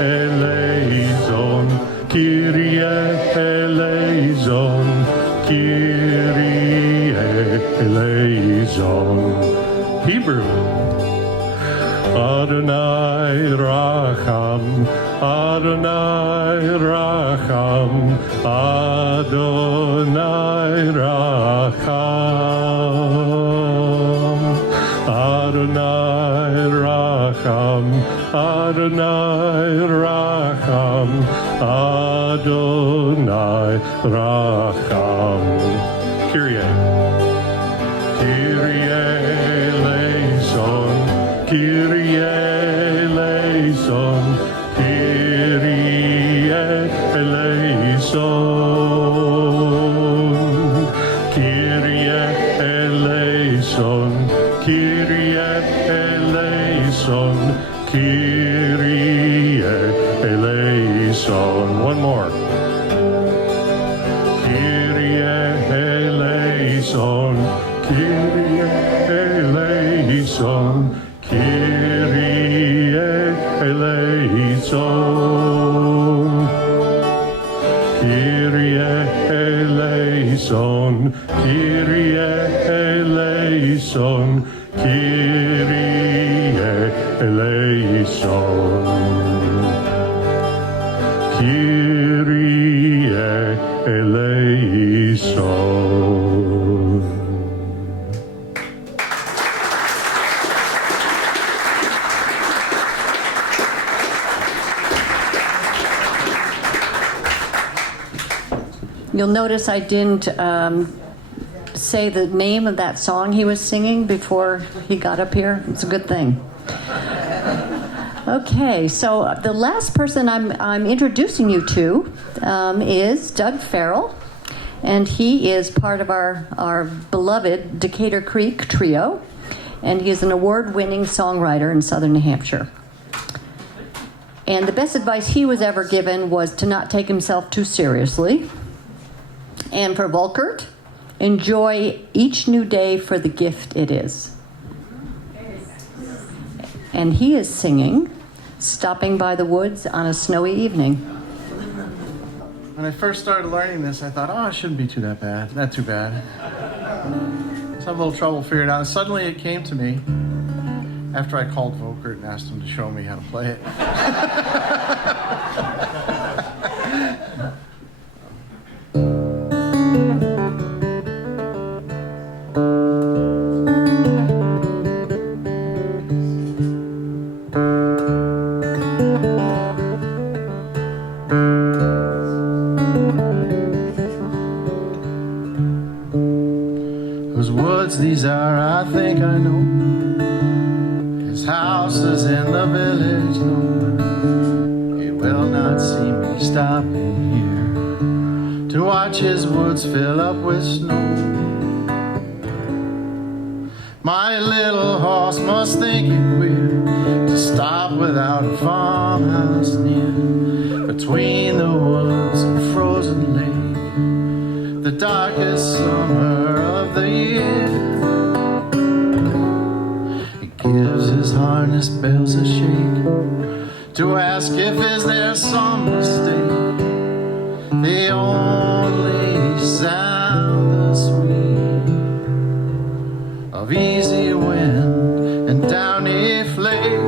eleison, Kyrie eleison, Kyrie eleison. Hebrew. Adonai Racham, Adonai Racham, Adonai Racham, Adonai Racham, Adonai Racham, Adonai Racham. Kyrie. Kyrie eleison, Kyrie eleison, Kyrie eleison, Kyrie eleison, Kyrie eleison, Kyrie eleison. One more. Kyrie eleison, Kyrie eleison, Kyrie eleison, Kyrie eleison, Kyrie eleison, Kyrie eleison, Kyrie eleison. You'll notice I didn't say the name of that song he was singing before he got up here. It's a good thing. Okay, so the last person I'm introducing you to is Doug Farrell, and he is part of our beloved Decatur Creek Trio, and he is an award-winning songwriter in southern New Hampshire. And the best advice he was ever given was to not take himself too seriously. And for Volkert, enjoy each new day for the gift it is. And he is singing Stopping by the Woods on a Snowy Evening. When I first started learning this, I thought, oh, it shouldn't be too bad. Not too bad. So I have a little trouble figuring it out. And suddenly it came to me after I called Volkert and asked him to show me how to play it. Whose woods these are, I think I know. His house is in the village, no. He will not see me stopping here to watch his woods fill up with snow. My little horse must think it weird to stop without a farmhouse near, between the woods and frozen lake, the darkest summer of the year. He gives his harness bells a shake to ask if is there some mistake. The only sound the sweet of easy wind and downy flake.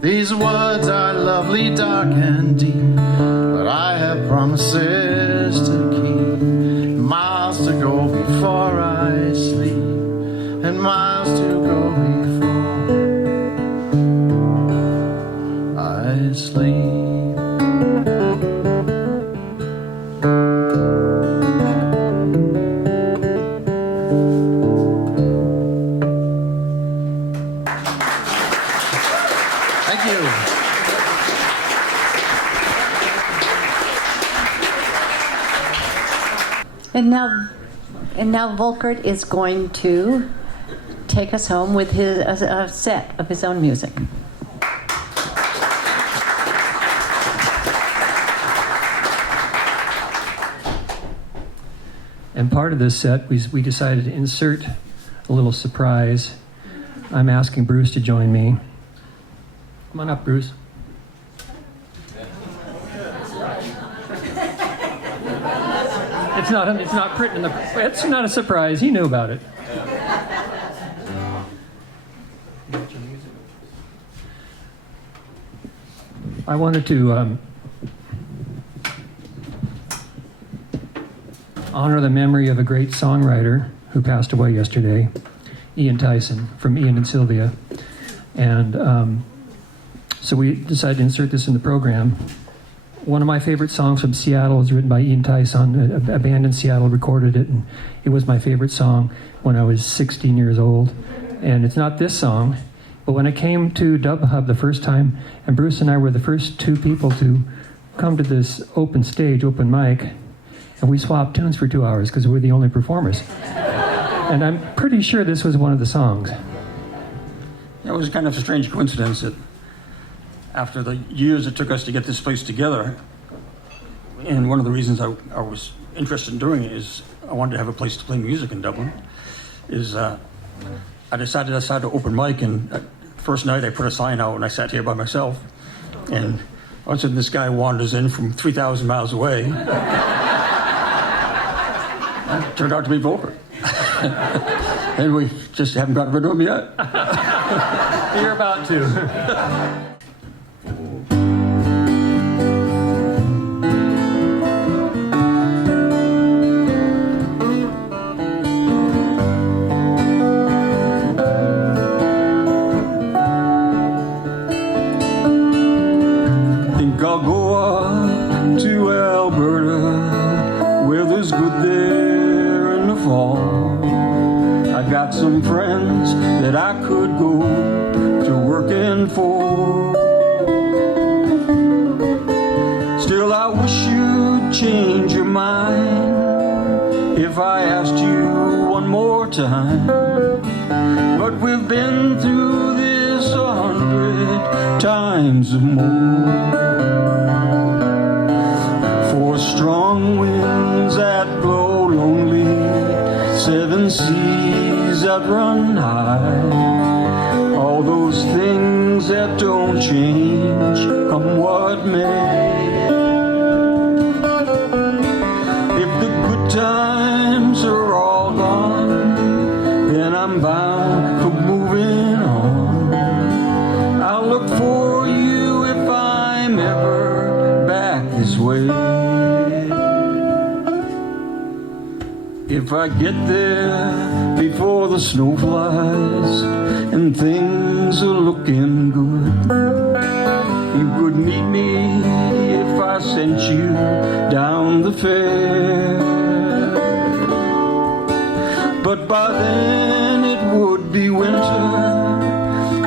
These woods are lovely, dark and deep, but I have promises to keep. Miles to go before I sleep, and miles to go before I sleep. Thank you. And now Volkert is going to take us home with a set of his own music. And part of this set, we decided to insert a little surprise. I'm asking Bruce to join me. Come on up, Bruce. It's not written in the. It's not a surprise. He knew about it. I wanted to honor the memory of a great songwriter who passed away yesterday, Ian Tyson, from Ian and Sylvia, and so we decided to insert this in the program. One of my favorite songs from Seattle was written by Ian Tyson. A band in Seattle recorded it, and it was my favorite song when I was 16 years old. And it's not this song, but when I came to Dub Hub the first time, and Bruce and I were the first two people to come to this open stage, open mic, and we swapped tunes for 2 hours because we were the only performers. And I'm pretty sure this was one of the songs. It was kind of a strange coincidence that after the years it took us to get this place together, and one of the reasons I was interested in doing it is I wanted to have a place to play music in Dublin, is I decided to open mic, and first night I put a sign out and I sat here by myself, and all of a sudden this guy wanders in from 3,000 miles away. It turned out to be Volkert. And we just haven't gotten rid of him yet. You're about to. got some friends that I could go to working for. Still, I wish you'd change your mind if I asked you one more time. But we've been through this 100 times or more. For strong winds that blow lonely, 7 seas that run high, all those things that don't change, come what may. If the good times are all gone, then I'm bound for moving on. I'll look for you if I'm ever back this way. If I get there before the snow flies and things are looking good, you could meet me if I sent you down the fair. But by then it would be winter,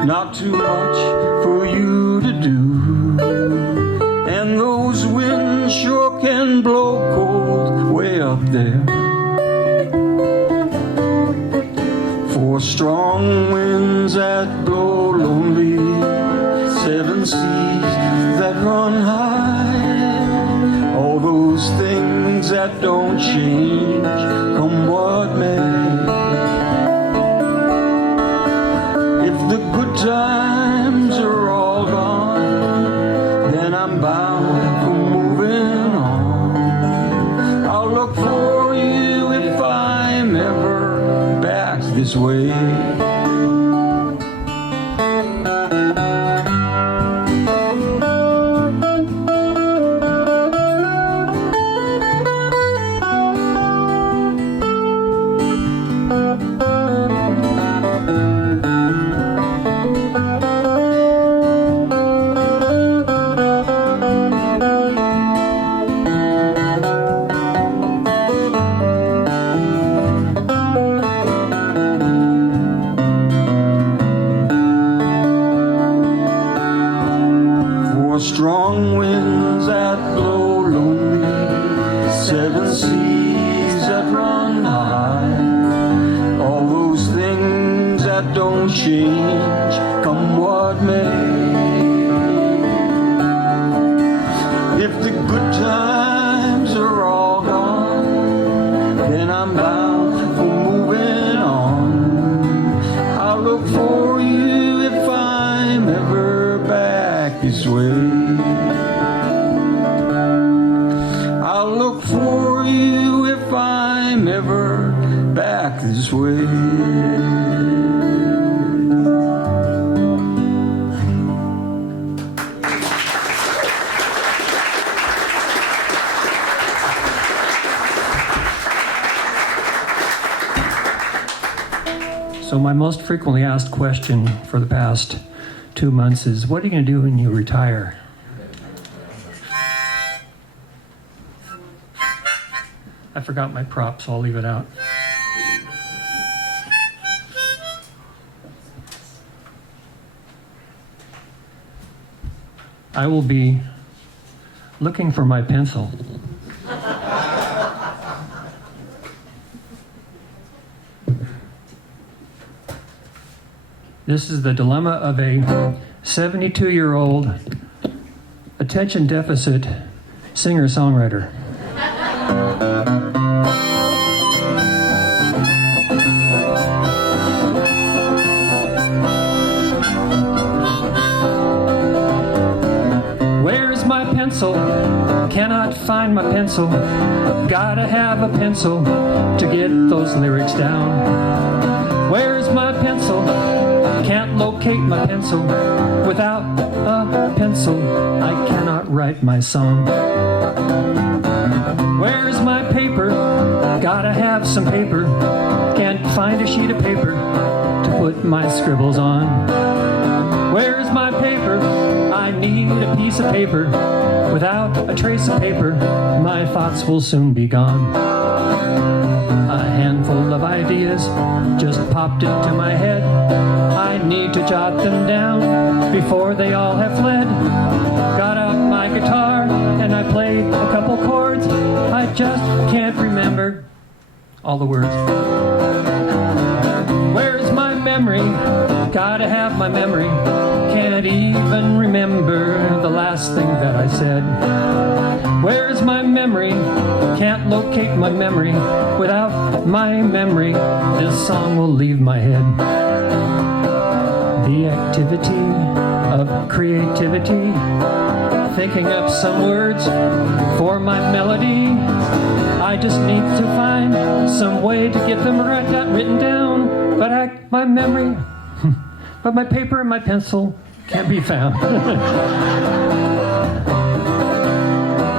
not too much for you to do, and those winds sure can blow cold way up there. For strong winds that blow lonely, 7 seas that run high, all those things that don't change, come what may. If the good times are all gone, then I'm bound for moving on. I'll look for you if I'm ever back this way. Strong winds that blow lonely, 7 seas that run high, all those things that don't change, come what may. If the good times are all gone, then I'm bound for moving on. I'll look for you if I'm ever back this way. I'll look for you if I'm ever back this way. So my most frequently asked question for the past 2 months is, what are you going to do when you retire? I forgot my prop, so I'll leave it out. I will be looking for my pencil. This is the dilemma of a 72-year-old attention deficit singer-songwriter. Where's my pencil? Cannot find my pencil. Gotta have a pencil to get those lyrics down. Where's my pencil? Can't locate my pencil. Without a pencil, I cannot write my song. Where's my paper? Gotta have some paper. Can't find a sheet of paper to put my scribbles on. Where's my paper? I need a piece of paper. Without a trace of paper, my thoughts will soon be gone. A handful couple of ideas just popped into my head. I need to jot them down before they all have fled. Got out my guitar and I played a couple chords. I just can't remember all the words. Where's my memory? Gotta have my memory. Can't even remember the last thing that I said. Where's my memory? Can't locate my memory. Without my memory, this song will leave my head. The activity of creativity, thinking up some words for my melody. I just need to find some way to get them written down. But my memory, but my paper and my pencil can't be found.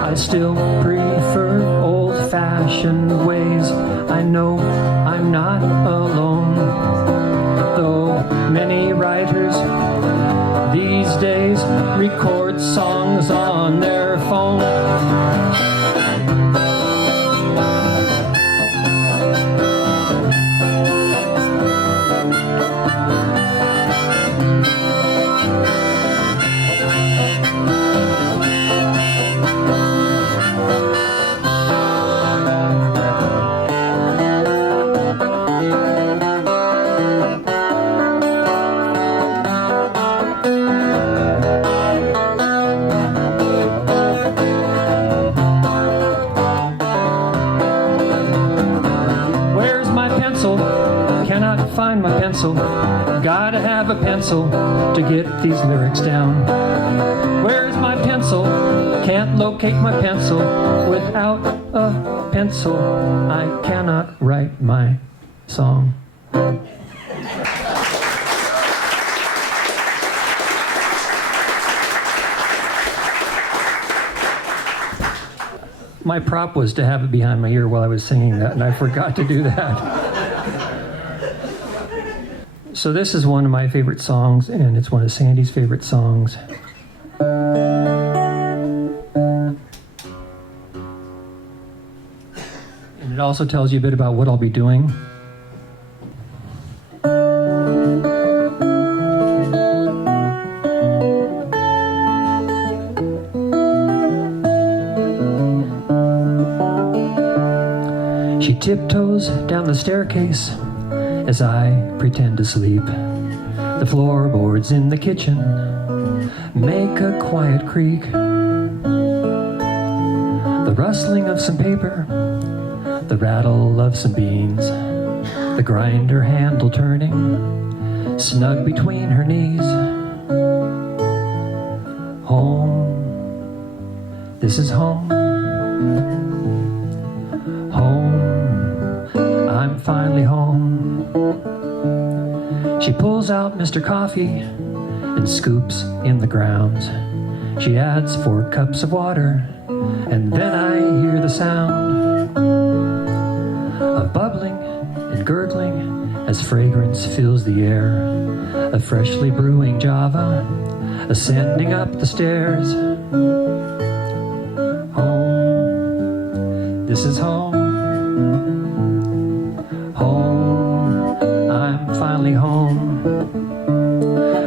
I still prefer old-fashioned ways. I know I'm not alone, though many writers these days record songs on their phone. Find my pencil, gotta have a pencil to get these lyrics down. Where's my pencil? Can't locate my pencil. Without a pencil, I cannot write my song. My prop was to have it behind my ear while I was singing that, and I forgot to do that. So this is one of my favorite songs, and it's one of Sandy's favorite songs. And it also tells you a bit about what I'll be doing. She tiptoes down the staircase as I pretend to sleep. The floorboards in the kitchen make a quiet creak. The rustling of some paper, the rattle of some beans, the grinder handle turning, snug between her knees. Home, this is home. Home, I'm finally home. She pulls out Mr. Coffee and scoops in the grounds. She adds 4 cups of water, and then I hear the sound of bubbling and gurgling as fragrance fills the air, a freshly brewing Java ascending up the stairs. Home, this is home. Finally home.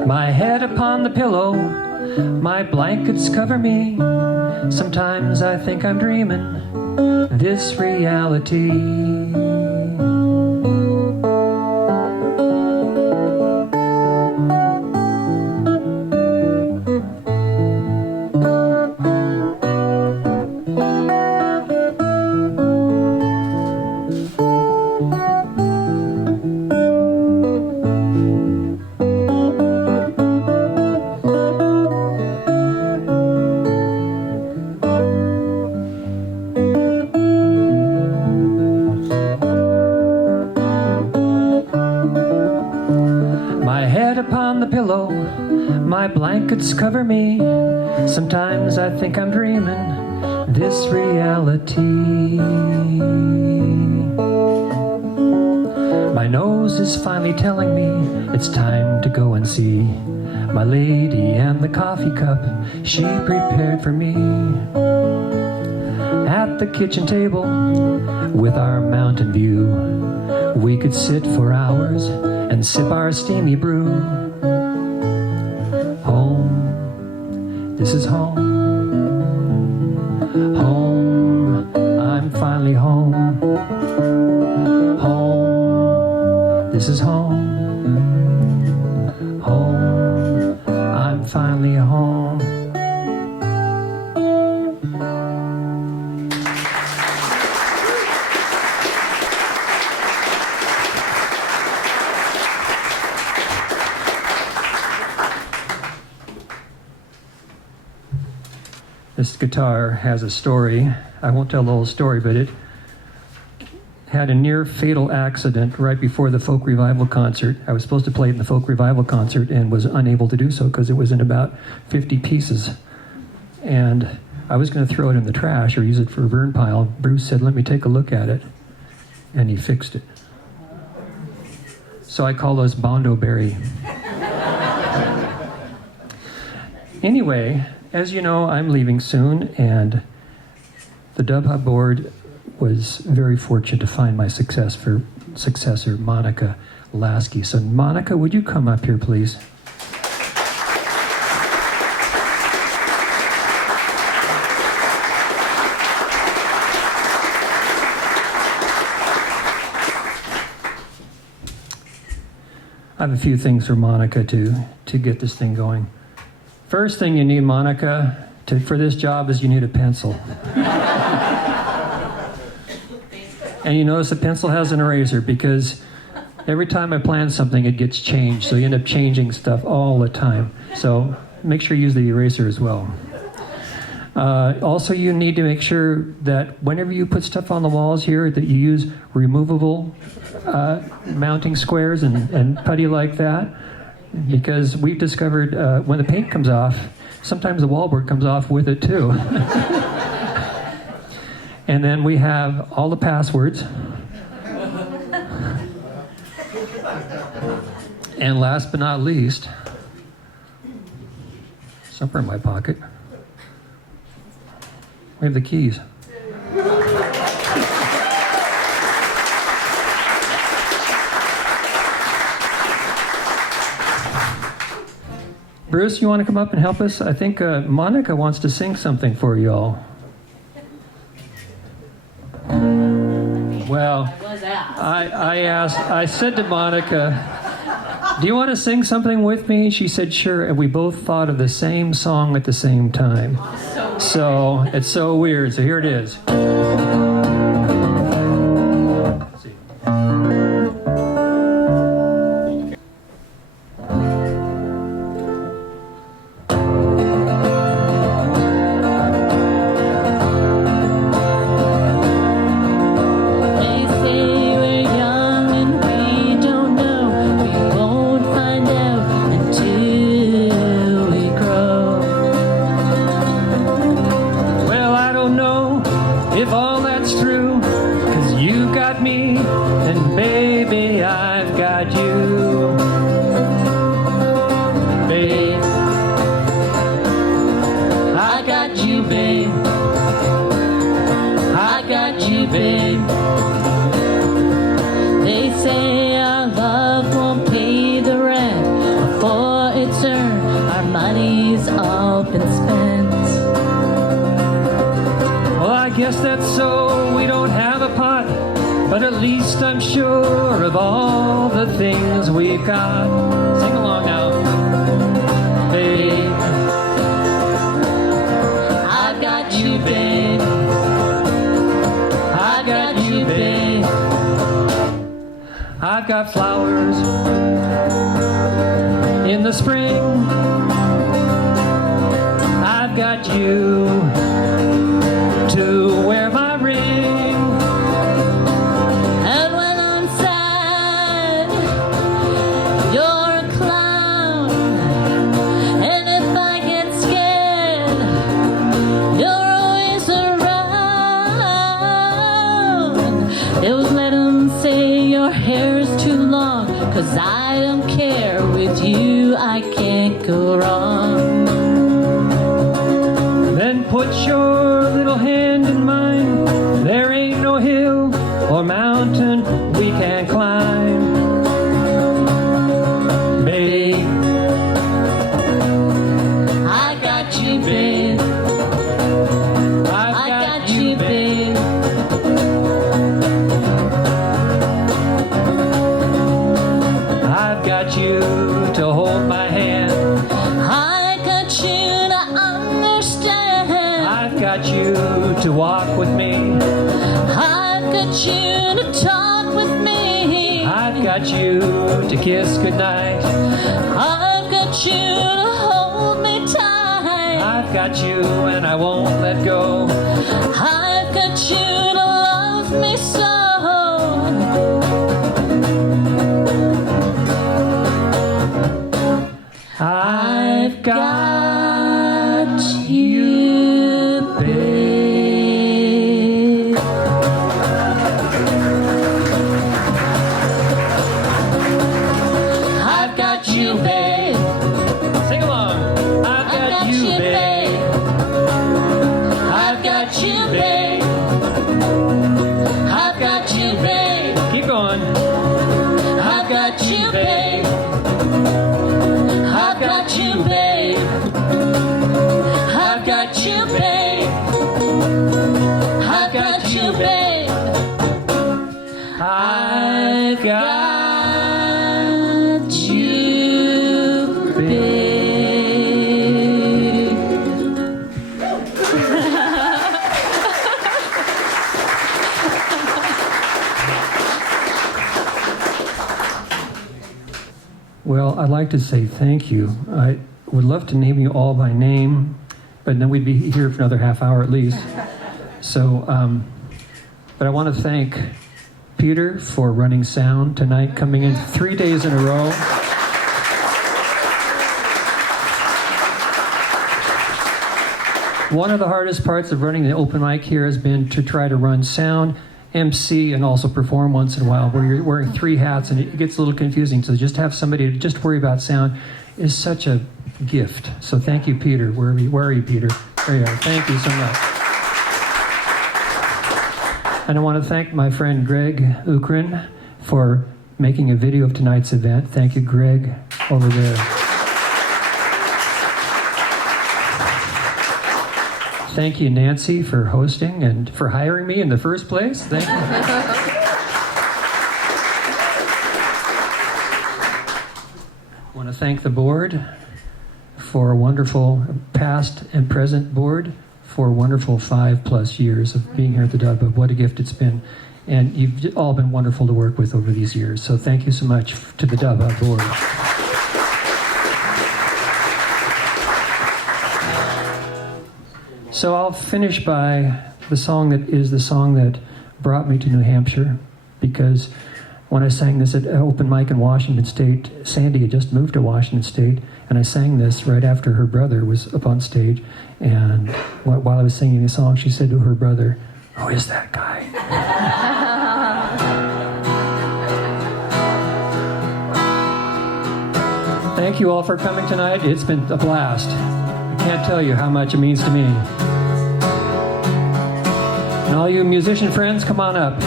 My head upon the pillow, my blankets cover me. Sometimes I think I'm dreaming this reality. My blankets cover me. Sometimes I think I'm dreaming this reality. My nose is finally telling me it's time to go and see my lady and the coffee cup she prepared for me. At the kitchen table with our mountain view, We could sit for hours and sip our steamy brew. Home, this is home. Home, I'm finally home. Home, this is home. Home, I'm finally home. This guitar has a story. I won't tell the whole story, but it had a near fatal accident right before the folk revival concert. I was supposed to play it in the folk revival concert and was unable to do so because it was in about 50 pieces. And I was going to throw it in the trash or use it for a burn pile. Bruce said, "Let me take a look at it." And he fixed it. So I call those Bondo Berry. Anyway, as you know, I'm leaving soon, and the Dub Hub board was very fortunate to find my successor, Monica Laskey. So, Monica, would you come up here, please? I have a few things for Monica to get this thing going. First thing you need, Monica, for this job is you need a pencil. And you notice the pencil has an eraser because every time I plan something, it gets changed. So you end up changing stuff all the time. So make sure you use the eraser as well. Also, you need to make sure that whenever you put stuff on the walls here, that you use removable mounting squares and putty like that. Because we've discovered when the paint comes off, sometimes the wallboard comes off with it too. And then we have all the passwords. And last but not least, somewhere in my pocket, we have the keys. Bruce, you want to come up and help us? I think Monica wants to sing something for you all. Well, I said to Monica, "Do you want to sing something with me?" She said, "Sure." And we both thought of the same song at the same time. So it's so weird. So here it is. Let's see. Guess that's so we don't have a pot, but at least I'm sure of all the things we've got. Sing along now. Babe, I've got you, babe. I got you, babe. I've got flowers in the spring. I've got you to wear my ring. And when I'm sad, you're a clown. And if I get scared, you're always around. They'll let them say your hair is too long, 'cause I don't care. With you I can't go wrong. Then put your little hand in mine. There ain't no hill or mountain we can't climb. got you to talk with me. I've got you to kiss goodnight. I've got you to hold me tight. I've got you and I won't let go. I've got you to love me so. I've got you, babe. I've got you, babe. Sing along. I've got you, babe. I've got you, babe. I've got you, babe. Keep going. I've got you, babe. I've got you, babe. I've got you, babe. I've got you, babe. I've got you, babe. Well, I'd like to say thank you. I would love to name you all by name, but then we'd be here for another half hour at least. So, but I want to thank Peter for running sound tonight, coming in 3 days in a row. One of the hardest parts of running the open mic here has been to try to run sound, MC, and also perform once in a while, where you're wearing 3 hats and it gets a little confusing. So just have somebody to just worry about sound is such a gift. So thank you, Peter. Where are you, Peter? There you are. Thank you so much. And I want to thank my friend Greg Uhrin for making a video of tonight's event. Thank you, Greg, over there. Thank you, Nancy, for hosting and for hiring me in the first place. Thank you. I want to thank the board for a wonderful past and present board for a wonderful 5+ years of being here at the Diva. What a gift it's been. And you've all been wonderful to work with over these years. So thank you so much to the Diva board. So I'll finish by the song that is the song that brought me to New Hampshire, because when I sang this at open mic in Washington State, Sandy had just moved to Washington State, and I sang this right after her brother was up on stage. And while I was singing the song, she said to her brother, "Who is that guy?" Thank you all for coming tonight. It's been a blast. I can't tell you how much it means to me. And all you musician friends, come on up.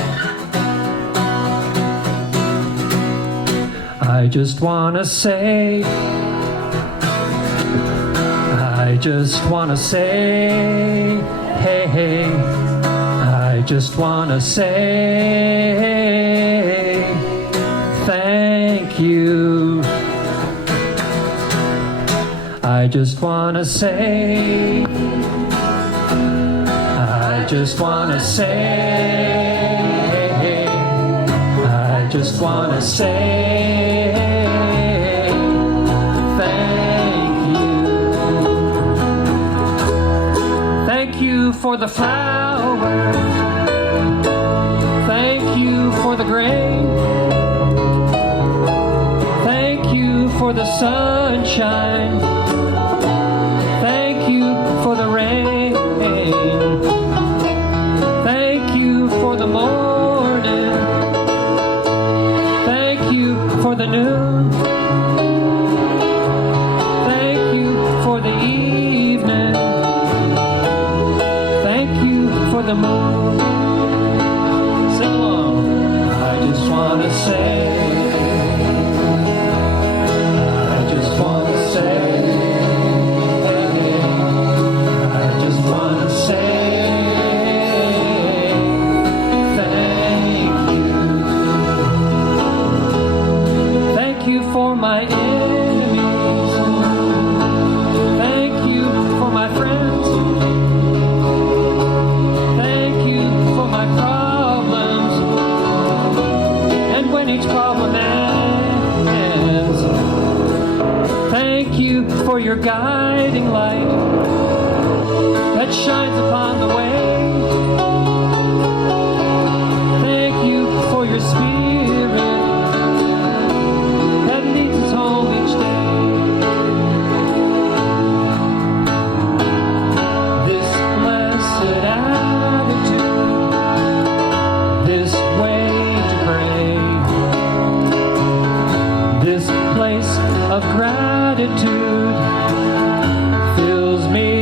I just wanna say, I just wanna say, hey, hey, I just wanna say, thank you. I just wanna say, I just wanna say, I just wanna say, thank you. Thank you for the flowers. Thank you for the grain. Thank you for the sunshine. Thank you for the rain. Thank you for the morning. Thank you for the noon. Thank you for the evening. Thank you for the moon. Sing along. I just want to say, I just want to say, I just want to say, thank you. Thank you for my enemies. Thank you for my friends. Thank you for my problems. for your guiding light that shines upon the way. Thank you for your spirit that leads us home each day. This blessed attitude, this way to pray, this place of gratitude fills me.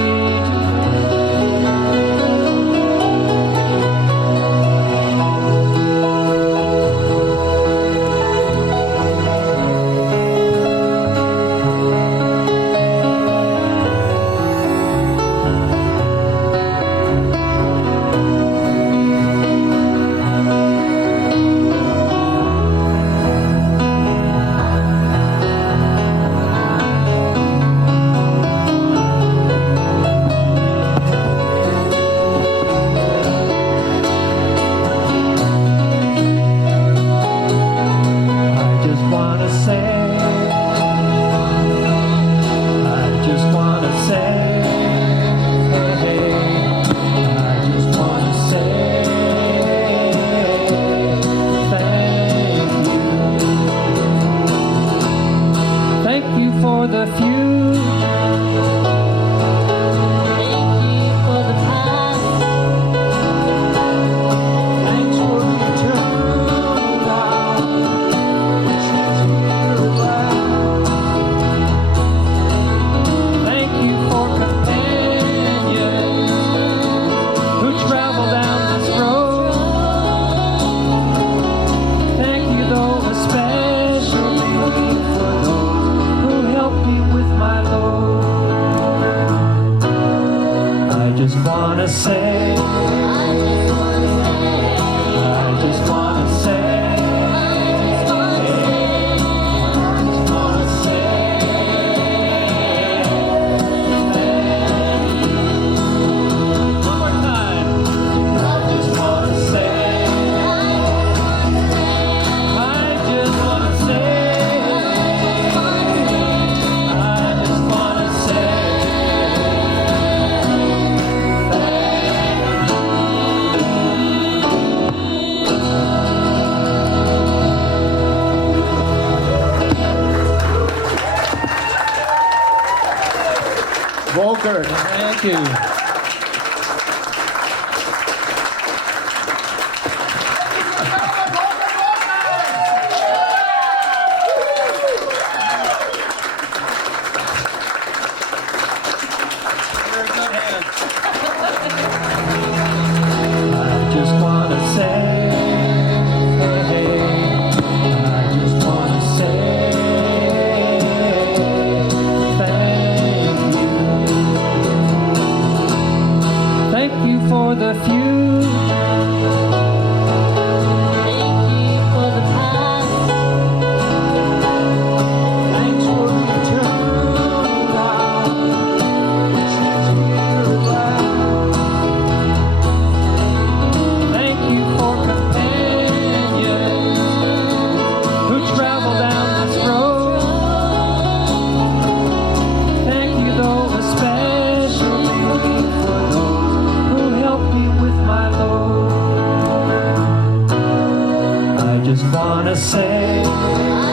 Volkert. Thank you. just wanna say